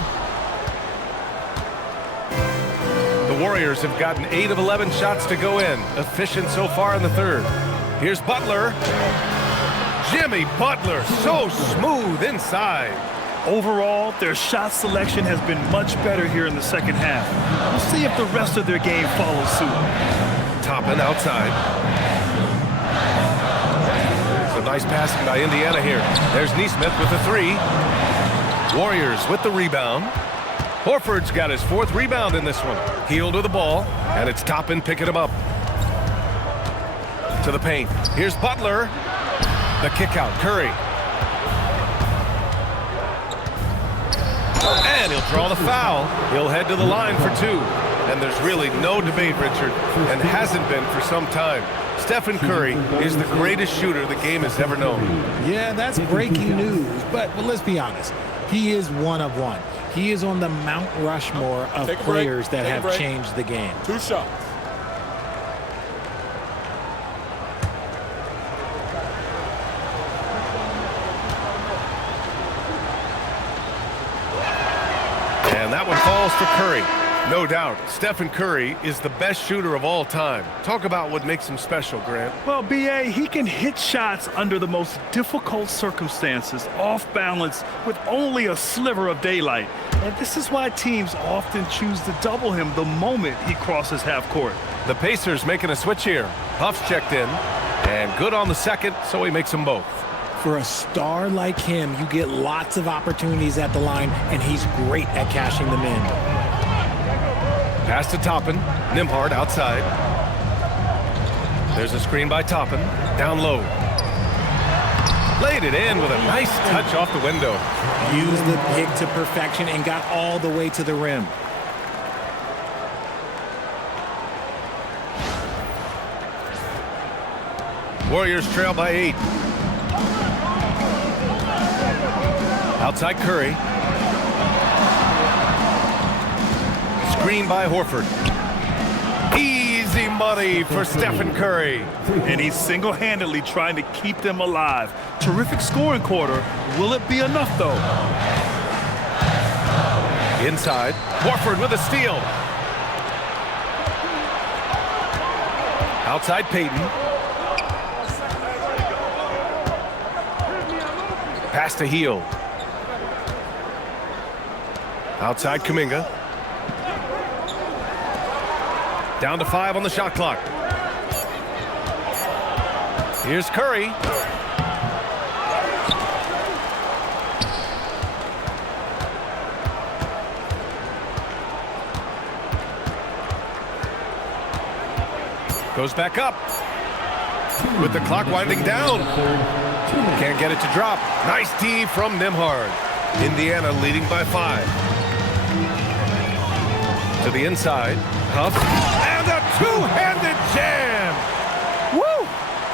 The Warriors have gotten 8 of 11 shots to go in. Efficient so far in the third. Here's Butler. Jimmy Butler, so smooth inside. Overall, their shot selection has been much better here in the second half. We'll see if the rest of their game follows suit. Toppin outside. Some nice passing by Indiana here. There's Neesmith with the 3. Warriors with the rebound. Horford's got his 4th rebound in this one. Hield with the ball, and it's Toppin picking him up. To the paint. Here's Butler. The kick out. Curry. And he'll draw the foul. He'll head to the line for 2. And there's really no debate, Richard, and hasn't been for some time. Stephen Curry is the greatest shooter the game has ever known. Yeah, that's breaking news. But let's be honest. He is one of one. He is on the Mount Rushmore of players that have changed the game. 2 shots. And that one falls to Curry. No doubt, Stephen Curry is the best shooter of all time. Talk about what makes him special, Grant. Well, B.A., he can hit shots under the most difficult circumstances, off balance, with only a sliver of daylight. And this is why teams often choose to double him the moment he crosses half court. The Pacers making a switch here. Huff's checked in, and good on the second, so he makes them both. For a star like him, you get lots of opportunities at the line, and he's great at cashing them in. Pass to Toppin. Nembhard outside. There's a screen by Toppin. Down low. Laid it in with a nice touch off the window. Used the pick to perfection and got all the way to the rim. Warriors trail by 8. Outside Curry. Screen by Horford. Easy money for Stephen Curry. And he's single-handedly trying to keep them alive. Terrific scoring quarter. Will it be enough, though? Inside. Horford with a steal. Outside Payton. Pass to Hield. Outside Kuminga. Down to 5 on the shot clock. Here's Curry. Goes back up. With the clock winding down. Can't get it to drop. Nice D from Nembhard. Indiana leading by 5. To the inside. Huff. And a two-handed jam. Woo!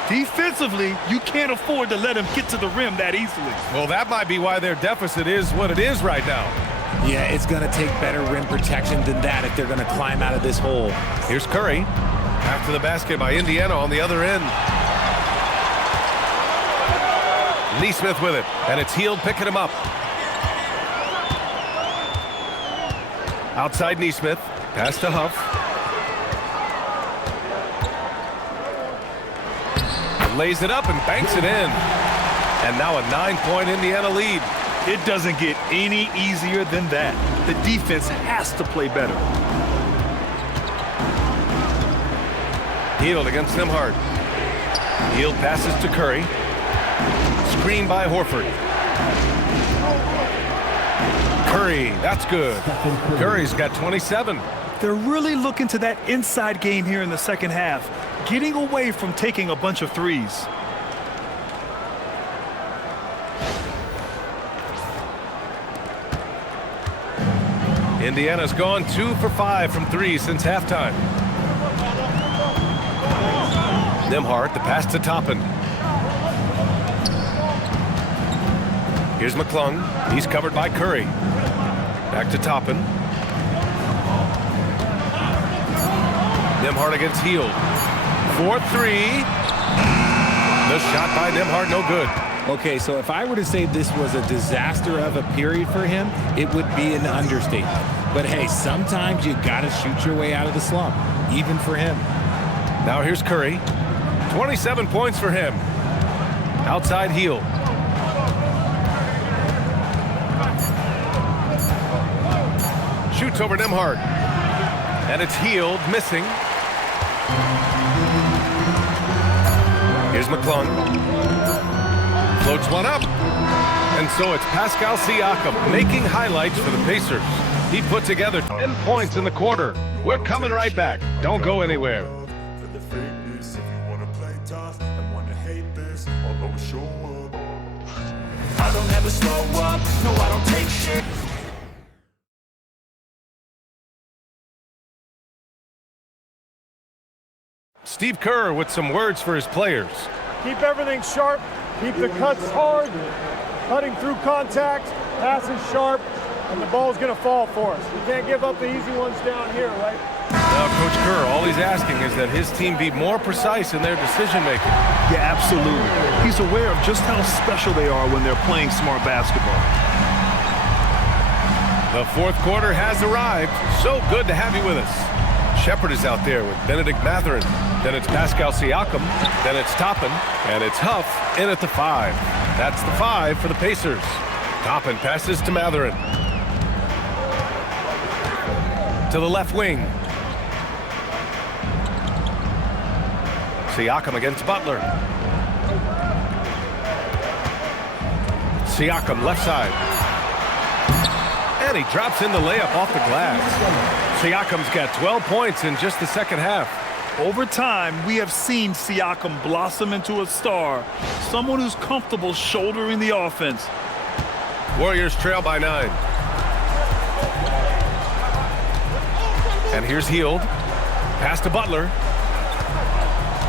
Defensively, you can't afford to let him get to the rim that easily. Well, that might be why their deficit is what it is right now. Yeah, it's going to take better rim protection than that if they're going to climb out of this hole. Here's Curry. After the basket by Indiana on the other end. Nesmith with it, and it's Hield picking him up. Outside Nesmith. Pass to Huff. Lays it up and banks it in. And now a 9-point Indiana lead. It doesn't get any easier than that. The defense has to play better. Hield against Nembhard. Hield passes to Curry. Screen by Horford. Curry, that's good. Curry's got 27. They're really looking to that inside game here in the second half, getting away from taking a bunch of threes. Indiana's gone 2 for 5 from 3 since halftime. Nembhard, the pass to Toppin. Here's McClung. He's covered by Curry. Back to Toppin. Nembhard against Hield. 4-3. The shot by Nembhard, no good. Okay, so if I were to say this was a disaster of a period for him, it would be an understatement. But hey, sometimes you got to shoot your way out of the slump, even for him. Now here's Curry. 27 points for him. Outside Hield. Shoots over Nembhard. And it's Hield missing. Here's McClung. Floats one up. And so it's Pascal Siakam making highlights for the Pacers. He put together 10 points in the quarter. We're coming right back. Don't go anywhere. I don't ever slow up, no I don't take shit. Steve Kerr with some words for his players. Keep everything sharp, keep the cuts hard, cutting through contact, passes sharp, and the ball's going to fall for us. We can't give up the easy ones down here, right? Now, Coach Kerr, all he's asking is that his team be more precise in their decision-making. Yeah, absolutely. He's aware of just how special they are when they're playing smart basketball. The fourth quarter has arrived. So good to have you with us. Shepard is out there with Benedict Mathurin. Then it's Pascal Siakam. Then it's Toppin. And it's Huff in at the 5. That's the 5 for the Pacers. Toppin passes to Mathurin. To the left wing. Siakam against Butler. Siakam left side. And he drops in the layup off the glass. Siakam's got 12 points in just the second half. Over time, we have seen Siakam blossom into a star, someone who's comfortable shouldering the offense. Warriors trail by 9. And here's Hield. Pass to Butler.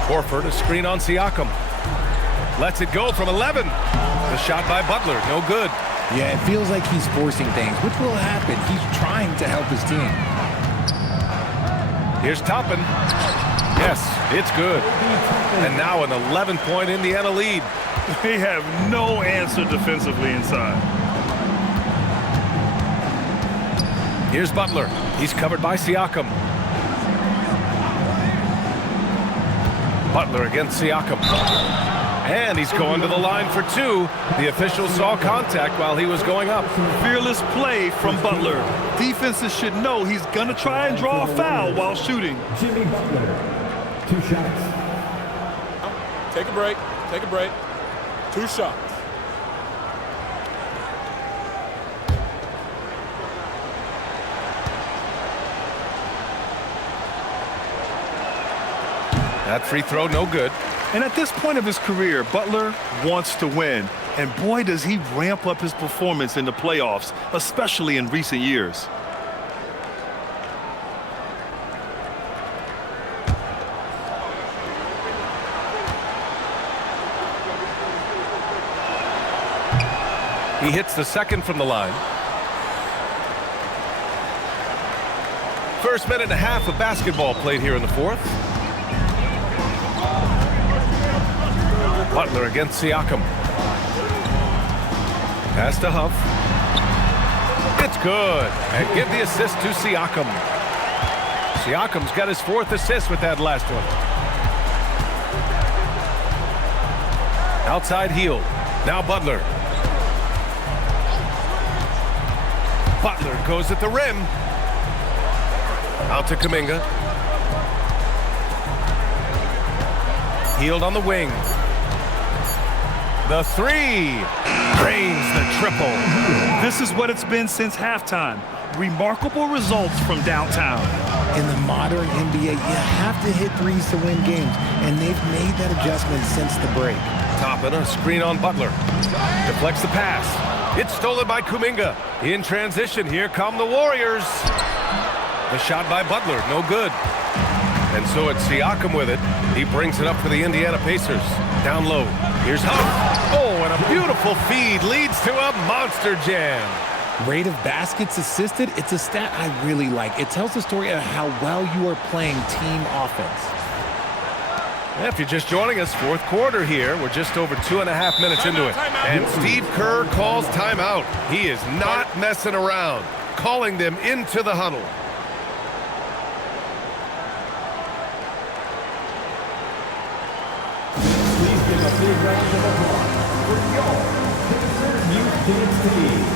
Horford, a screen on Siakam. Lets it go from 11. The shot by Butler, no good. Yeah, it feels like he's forcing things, which will happen. He's trying to help his team. Here's Toppin. Yes, it's good. And now an 11-point Indiana lead. They have no answer defensively inside. Here's Butler. He's covered by Siakam. Butler against Siakam. And he's going to the line for 2. The official saw contact while he was going up. Fearless play from Butler. Defenses should know he's going to try and draw a foul while shooting. Jimmy Butler, 2 shots. Take a break. Take a break. 2 shots. That free throw, no good. And at this point of his career, Butler wants to win. And boy, does he ramp up his performance in the playoffs, especially in recent years. He hits the second from the line. First minute and a half of basketball played here in the fourth. Butler against Siakam. Pass to Huff. It's good. And give the assist to Siakam. Siakam's got his 4th assist with that last one. Outside Hield. Now Butler. Butler goes at the rim. Out to Kuminga. Hield on the wing. The 3. Drains the triple. This is what it's been since halftime. Remarkable results from downtown. In the modern NBA, you have to hit threes to win games, and they've made that adjustment since the break. Toppin, a screen on Butler. Deflects the pass. It's stolen by Kuminga. In transition, here come the Warriors. The shot by Butler, no good. And so it's Siakam with it. He brings it up for the Indiana Pacers. Down low. Here's Huff. Oh, and a beautiful feed leads to a monster jam. Rate of baskets assisted, it's a stat I really like. It tells the story of how well you are playing team offense. If you're just joining us, fourth quarter here. We're just over 2.5 minutes into it. And Steve Kerr calls timeout. He is not messing around, calling them into the huddle. Please give a big round of applause for your Pacer Youth Dance Team.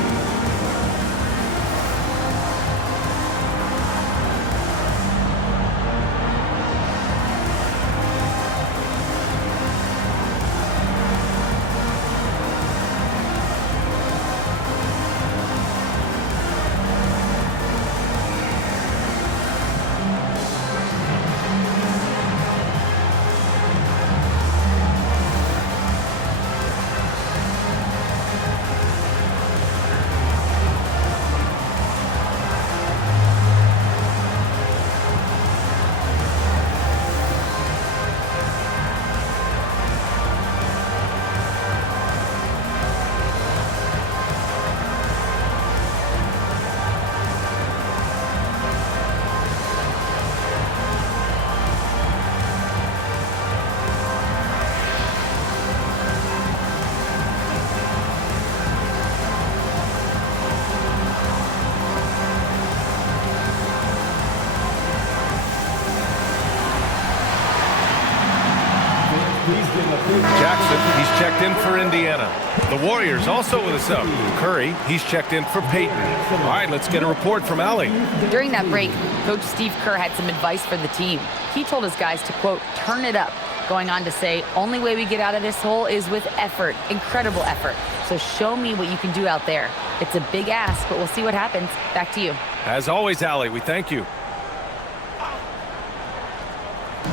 Jackson, he's checked in for Indiana. The Warriors also with a sub. Curry, he's checked in for Peyton. All right, let's get a report from Allie. During that break, Coach Steve Kerr had some advice for the team. He told his guys to, quote, turn it up, going on to say, only way we get out of this hole is with effort, incredible effort. So show me what you can do out there. It's a big ask, but we'll see what happens. Back to you. As always, Allie, we thank you.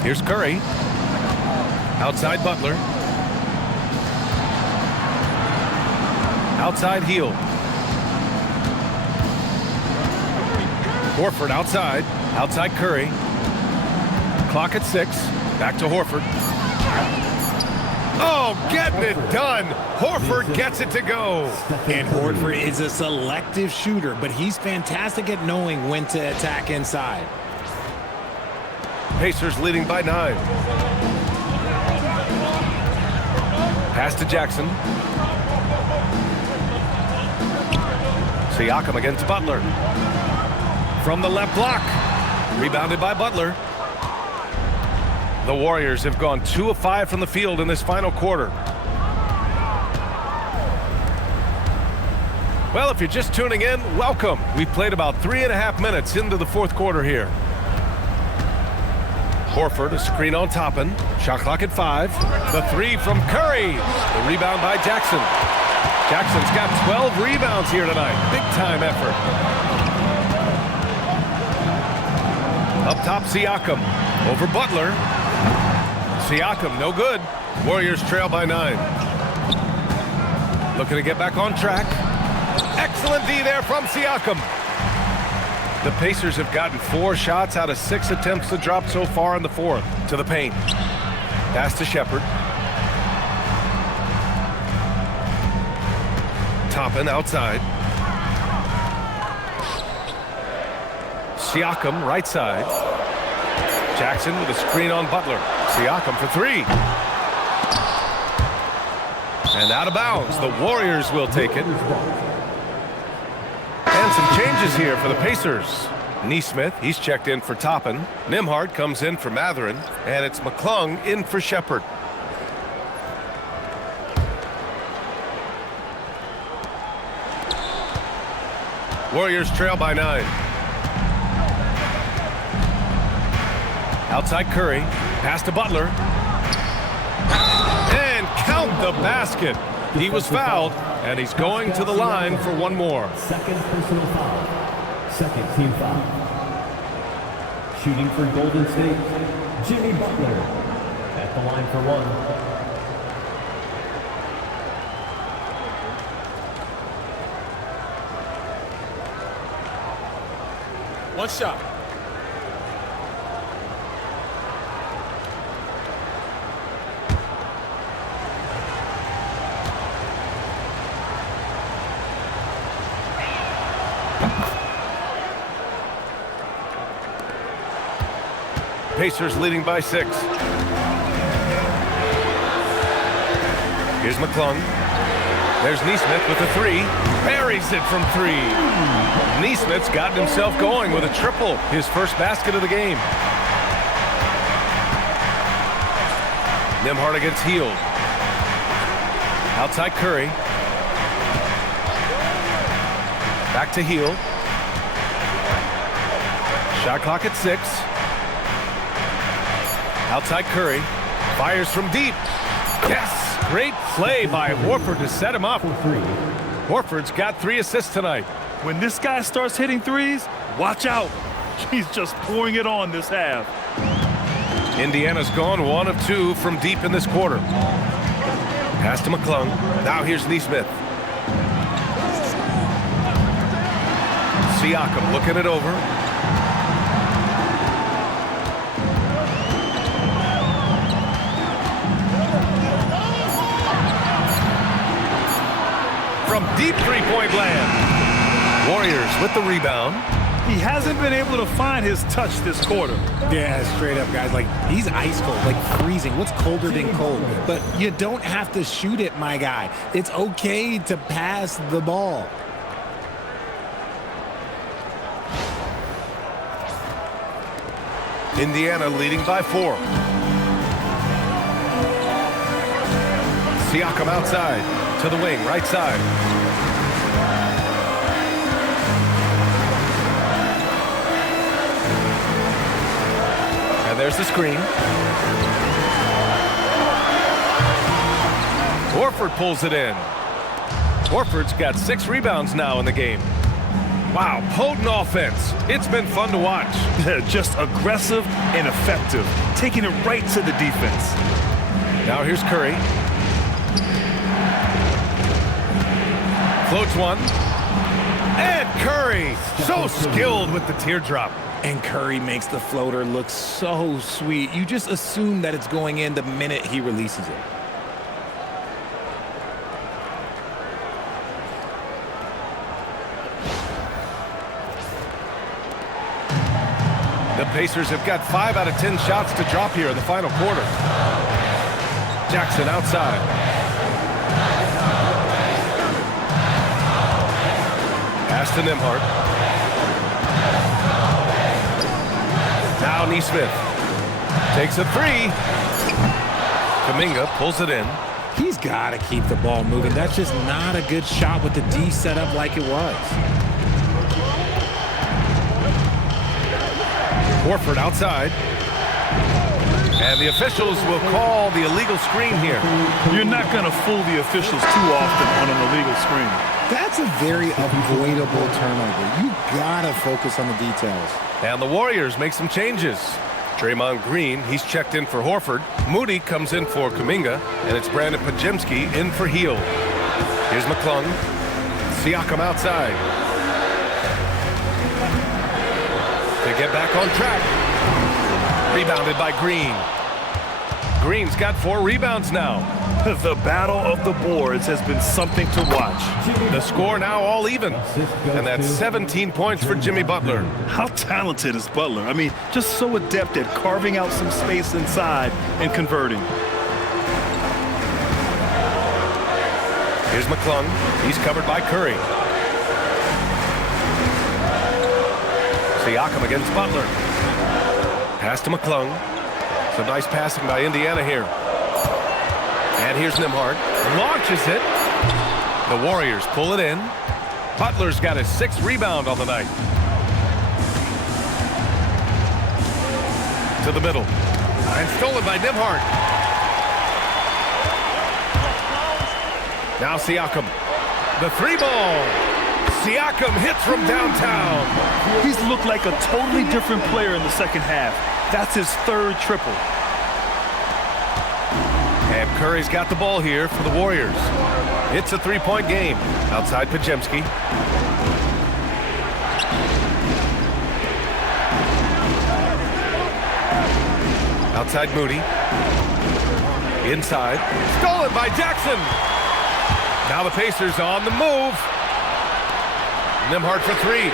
Here's Curry. Outside Butler. Outside Hield. Horford outside. Outside Curry. Clock at 6. Back to Horford. Oh, getting it done. Horford gets it to go. And Horford is a selective shooter, but he's fantastic at knowing when to attack inside. Pacers leading by 9. Pass to Jackson. Siakam against Butler. From the left block. Rebounded by Butler. The Warriors have gone 2 of 5 from the field in this final quarter. Well, if you're just tuning in, welcome. We've played about 3.5 minutes into the fourth quarter here. Horford, a screen on Toppin. Shot clock at 5. The 3 from Curry. The rebound by Jackson. Jackson's got 12 rebounds here tonight. Big time effort. Up top, Siakam. Over Butler. Siakam, no good. Warriors trail by 9. Looking to get back on track. Excellent D there from Siakam. The Pacers have gotten 4 shots out of 6 attempts to drop so far in the fourth. To the paint. Pass to Shepherd. Toppin outside. Siakam right side. Jackson with a screen on Butler. Siakam for 3. And out of bounds. The Warriors will take it. And some changes here for the Pacers. Nesmith, he's checked in for Toppin. Nembhard comes in for Mathurin. And it's McClung in for Shepherd. Warriors trail by 9. Outside Curry. Pass to Butler. And count the basket. He was fouled, and he's going to the line for one more. Second personal foul. Second team foul. Shooting for Golden State, Jimmy Butler at the line for 1. One shot. Pacers leading by 6. Here's McClung. There's Nesmith with a 3. Buries it from 3. Nesmith's gotten himself going with a triple. His first basket of the game. Nembhard against Hield. Outside Curry. Back to Hield. Shot clock at 6. Outside Curry. Fires from deep. Yes! Great play by Horford to set him up. Horford's got 3 assists tonight. When this guy starts hitting threes, watch out. He's just pouring it on this half. Indiana's gone 1 of 2 from deep in this quarter. Pass to McClung. Now here's Nesmith. Siakam looking it over. From deep three-point land. Warriors with the rebound. He hasn't been able to find his touch this quarter. Yeah, straight up, guys. Like, he's ice cold, like freezing. What's colder than cold? But you don't have to shoot it, my guy. It's okay to pass the ball. Indiana leading by 4. Siakam outside to the wing, right side. And there's the screen. Horford pulls it in. Horford's got 6 rebounds now in the game. Wow, potent offense. It's been fun to watch. Just aggressive and effective, taking it right to the defense. Now here's Curry. Floats one. And Curry, so skilled with the teardrop. And Curry makes the floater look so sweet. You just assume that it's going in the minute he releases it. The Pacers have got 5 out of 10 shots to drop here in the final quarter. Jackson outside. Pass to Nembhard. Now Nesmith takes a 3. Kuminga pulls it in. He's got to keep the ball moving. That's just not a good shot with the D set up like it was. Horford outside. And the officials will call the illegal screen here. You're not going to fool the officials too often on an illegal screen. That's a very avoidable turnover. You got to focus on the details. And the Warriors make some changes. Draymond Green, he's checked in for Horford. Moody comes in for Kuminga. And it's Brandon Pajemski in for Heel. Here's McClung. Siakam outside. To get back on track. Rebounded by Green. Green's got 4 rebounds now. The battle of the boards has been something to watch. The score now all even. And that's 17 points for Jimmy Butler. How talented is Butler? I mean, just so adept at carving out some space inside and converting. Here's McClung. He's covered by Curry. Siakam against Butler. Pass to McClung. Some nice passing by Indiana here. And here's Nembhard. Launches it. The Warriors pull it in. Butler's got his 6th rebound on the night. To the middle. And stolen by Nembhard. Now Siakam. The 3-ball. Siakam hits from downtown. He's looked like a totally different player in the second half. That's his 3rd triple. And Curry's got the ball here for the Warriors. It's a 3-point game. Outside Pajemski. Outside Moody. Inside. Stolen by Jackson. Now the Pacers on the move. Nembhard for 3.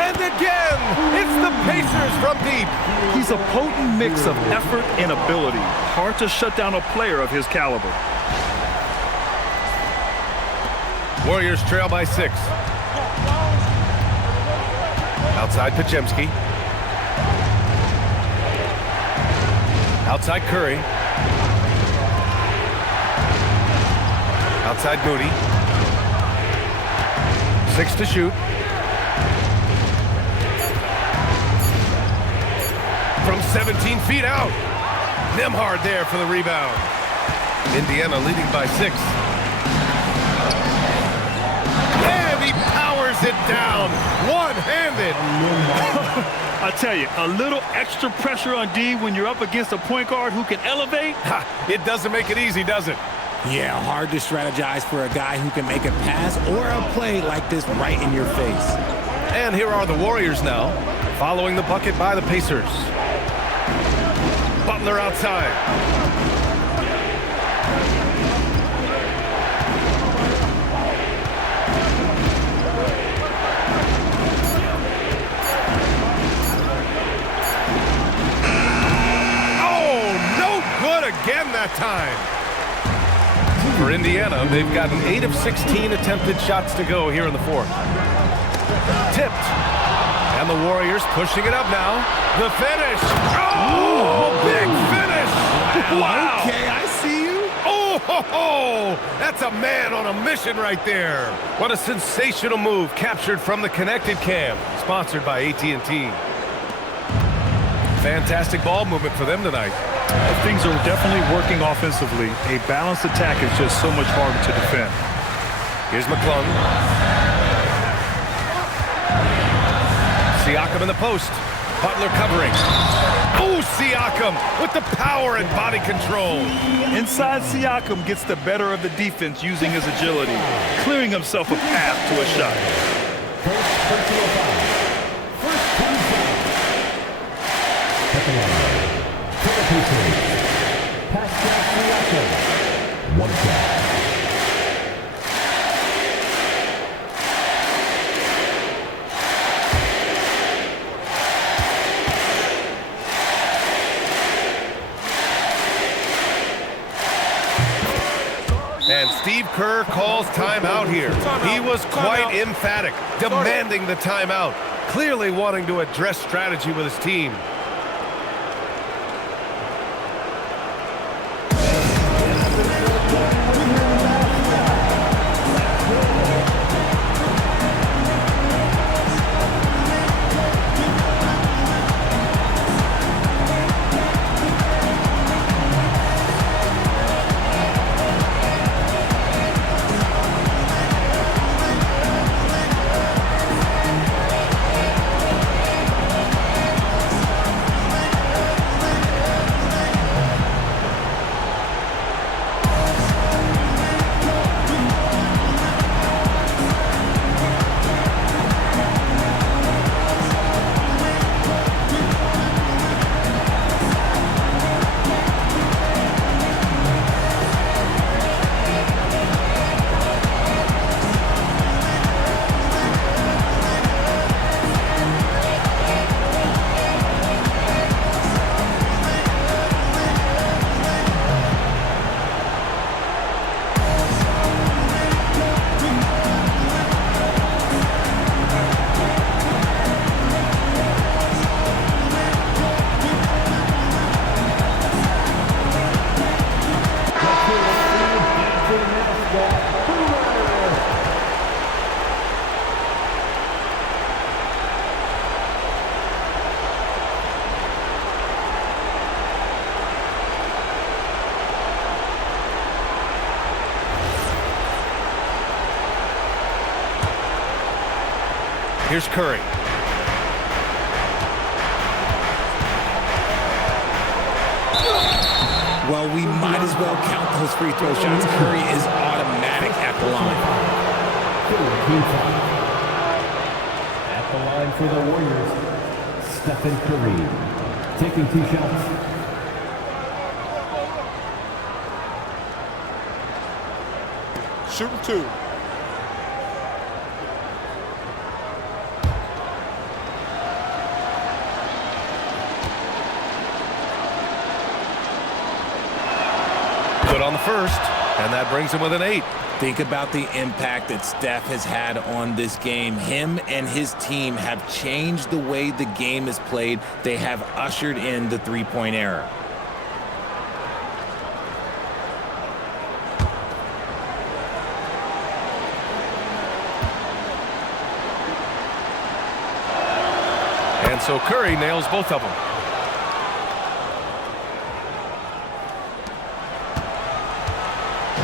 And again, it's the Pacers from deep. He's a potent mix of effort and ability. Hard to shut down a player of his caliber. Warriors trail by 6. Outside Pajemski. Outside Curry. Outside Moody. 6 to shoot. From 17 feet out. Nembhard there for the rebound. Indiana leading by 6. And he powers it down. One-handed. I tell you, a little extra pressure on D when you're up against a point guard who can elevate. It doesn't make it easy, does it? Yeah, hard to strategize for a guy who can make a pass or a play like this right in your face. And here are the Warriors now, following the bucket by the Pacers. Butler outside. Oh, no good again that time. For Indiana, they've gotten 8 of 16 attempted shots to go here in the 4th. Tipped. And the Warriors pushing it up now. The finish. Oh, big finish. Wow. Okay, I see you. Oh, Ho-ho! That's a man on a mission right there. What a sensational move captured from the Connected Cam, sponsored by AT&T. Fantastic ball movement for them tonight. Things are definitely working offensively. A balanced attack is just so much harder to defend. Here's McClung. Siakam in the post. Butler covering. Oh, Siakam with the power and body control. Inside, Siakam gets the better of the defense using his agility, clearing himself a path to a shot. First personal foul. First team foul. At the line. For the Pacers. Pascal Siakam. One foul. And Steve Kerr calls timeout here. He was quite emphatic, demanding the timeout, clearly wanting to address strategy with his team. Here's Curry. Well, we might as well count those free throw shots. Curry is automatic at the line. At the line for the Warriors, Stephen Curry, taking 2 shots. Shooting 2. Good on the first, and that brings him with an 8. Think about the impact that Steph has had on this game. Him and his team have changed the way the game is played. They have ushered in the three-point era. And so Curry nails both of them.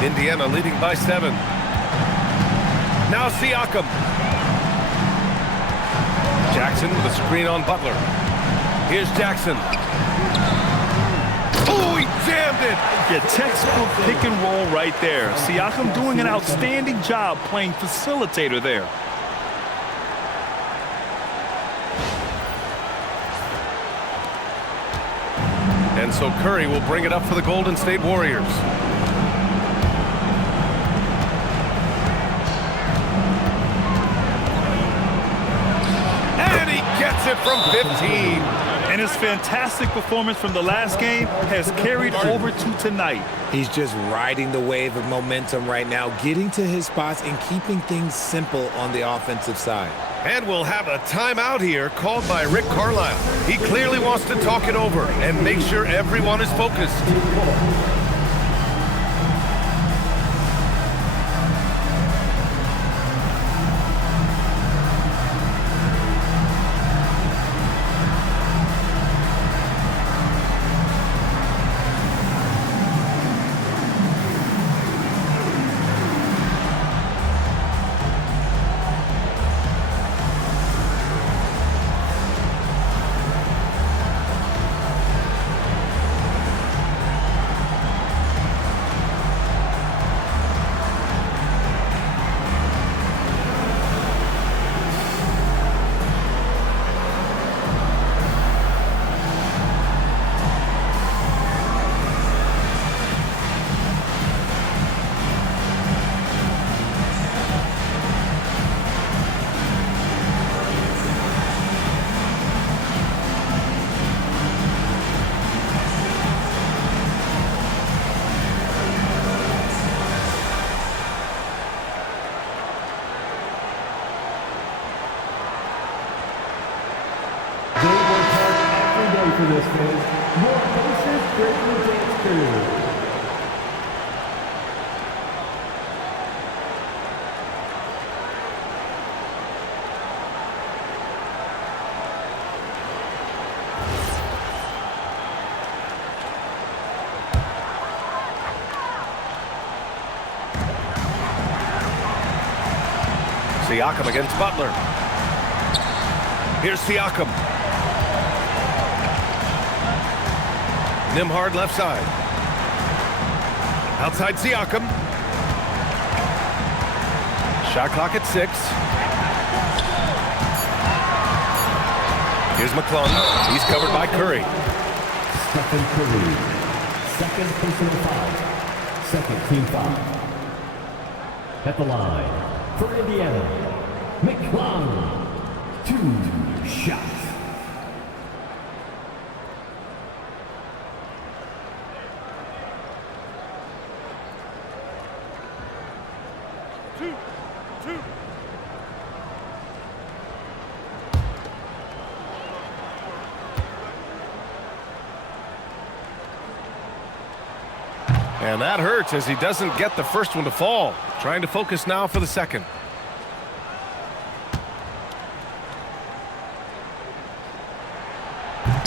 Indiana leading by 7. Now Siakam. Jackson with a screen on Butler. Here's Jackson. Oh, he jammed it. Yeah, textbook pick and roll right there. Siakam doing an outstanding job playing facilitator there. And so Curry will bring it up for the Golden State Warriors. And he gets it from 15. And his fantastic performance from the last game has carried over to tonight. He's just riding the wave of momentum right now, getting to his spots and keeping things simple on the offensive side. And we'll have a timeout here called by Rick Carlisle. He clearly wants to talk it over and make sure everyone is focused. after this phase, more Pacers Breaking Dance Crew. Siakam against Butler. Here's Siakam. Nembhard left side. Outside Siakam. Shot clock at 6. Here's McClung. He's covered by Curry. Stephen Curry. Second personal foul. Second team foul. At the line. For Indiana, McClung, 2 shots. Two. And that hurts as he doesn't get the first one to fall. Trying to focus now for the second.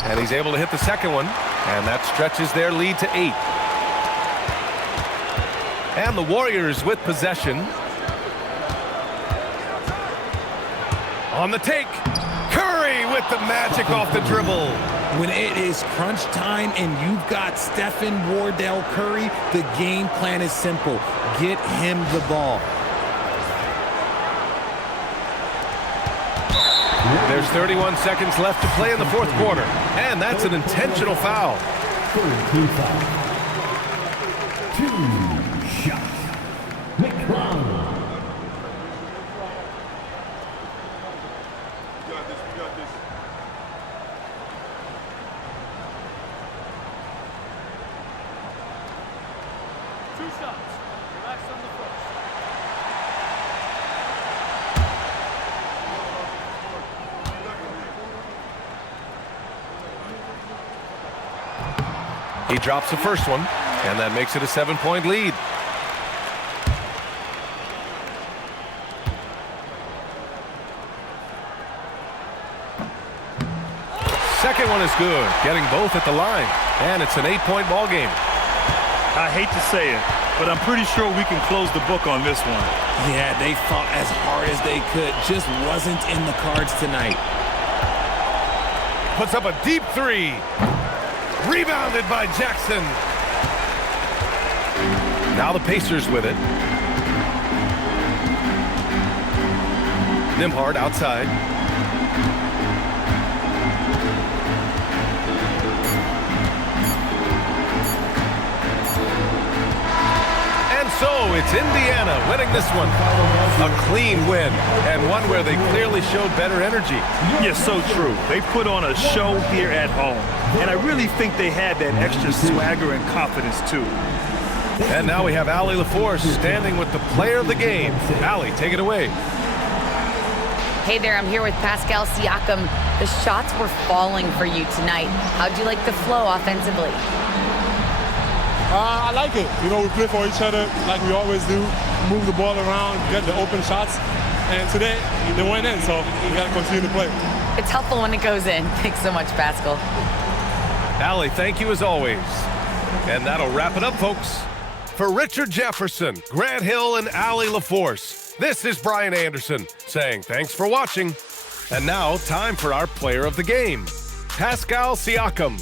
And he's able to hit the second one. And that stretches their lead to 8. And the Warriors with possession. On the take. Curry with the magic off the dribble. When it is crunch time and you've got Stephen Wardell Curry, the game plan is simple. Get him the ball. There's 31 seconds left to play in the fourth quarter. And that's an intentional foul. 2 shots. McClung. He drops the first one, and that makes it a 7-point lead. Second one is good, getting both at the line, and it's an 8-point ball game. I hate to say it, but I'm pretty sure we can close the book on this one. Yeah, they fought as hard as they could. Just wasn't in the cards tonight. Puts up a deep 3. Rebounded by Jackson. Now the Pacers with it. Nembhard outside. And so it's Indiana winning this one. A clean win, and one where they clearly showed better energy. Yes, so true. They put on a show here at home, and I really think they had that extra swagger and confidence too. And now we have Allie LaForce standing with the player of the game. Allie, take it away. Hey there, I'm here with Pascal Siakam. The shots were falling for you tonight. How'd you like the flow offensively? I like it. You know, we play for each other like we always do. Move the ball around, get the open shots. And today, they went in, so we got to continue to play. It's helpful when it goes in. Thanks so much, Pascal. Allie, thank you as always. And that'll wrap it up, folks. For Richard Jefferson, Grant Hill, and Allie LaForce, this is Brian Anderson saying thanks for watching. And now, time for our player of the game, Pascal Siakam.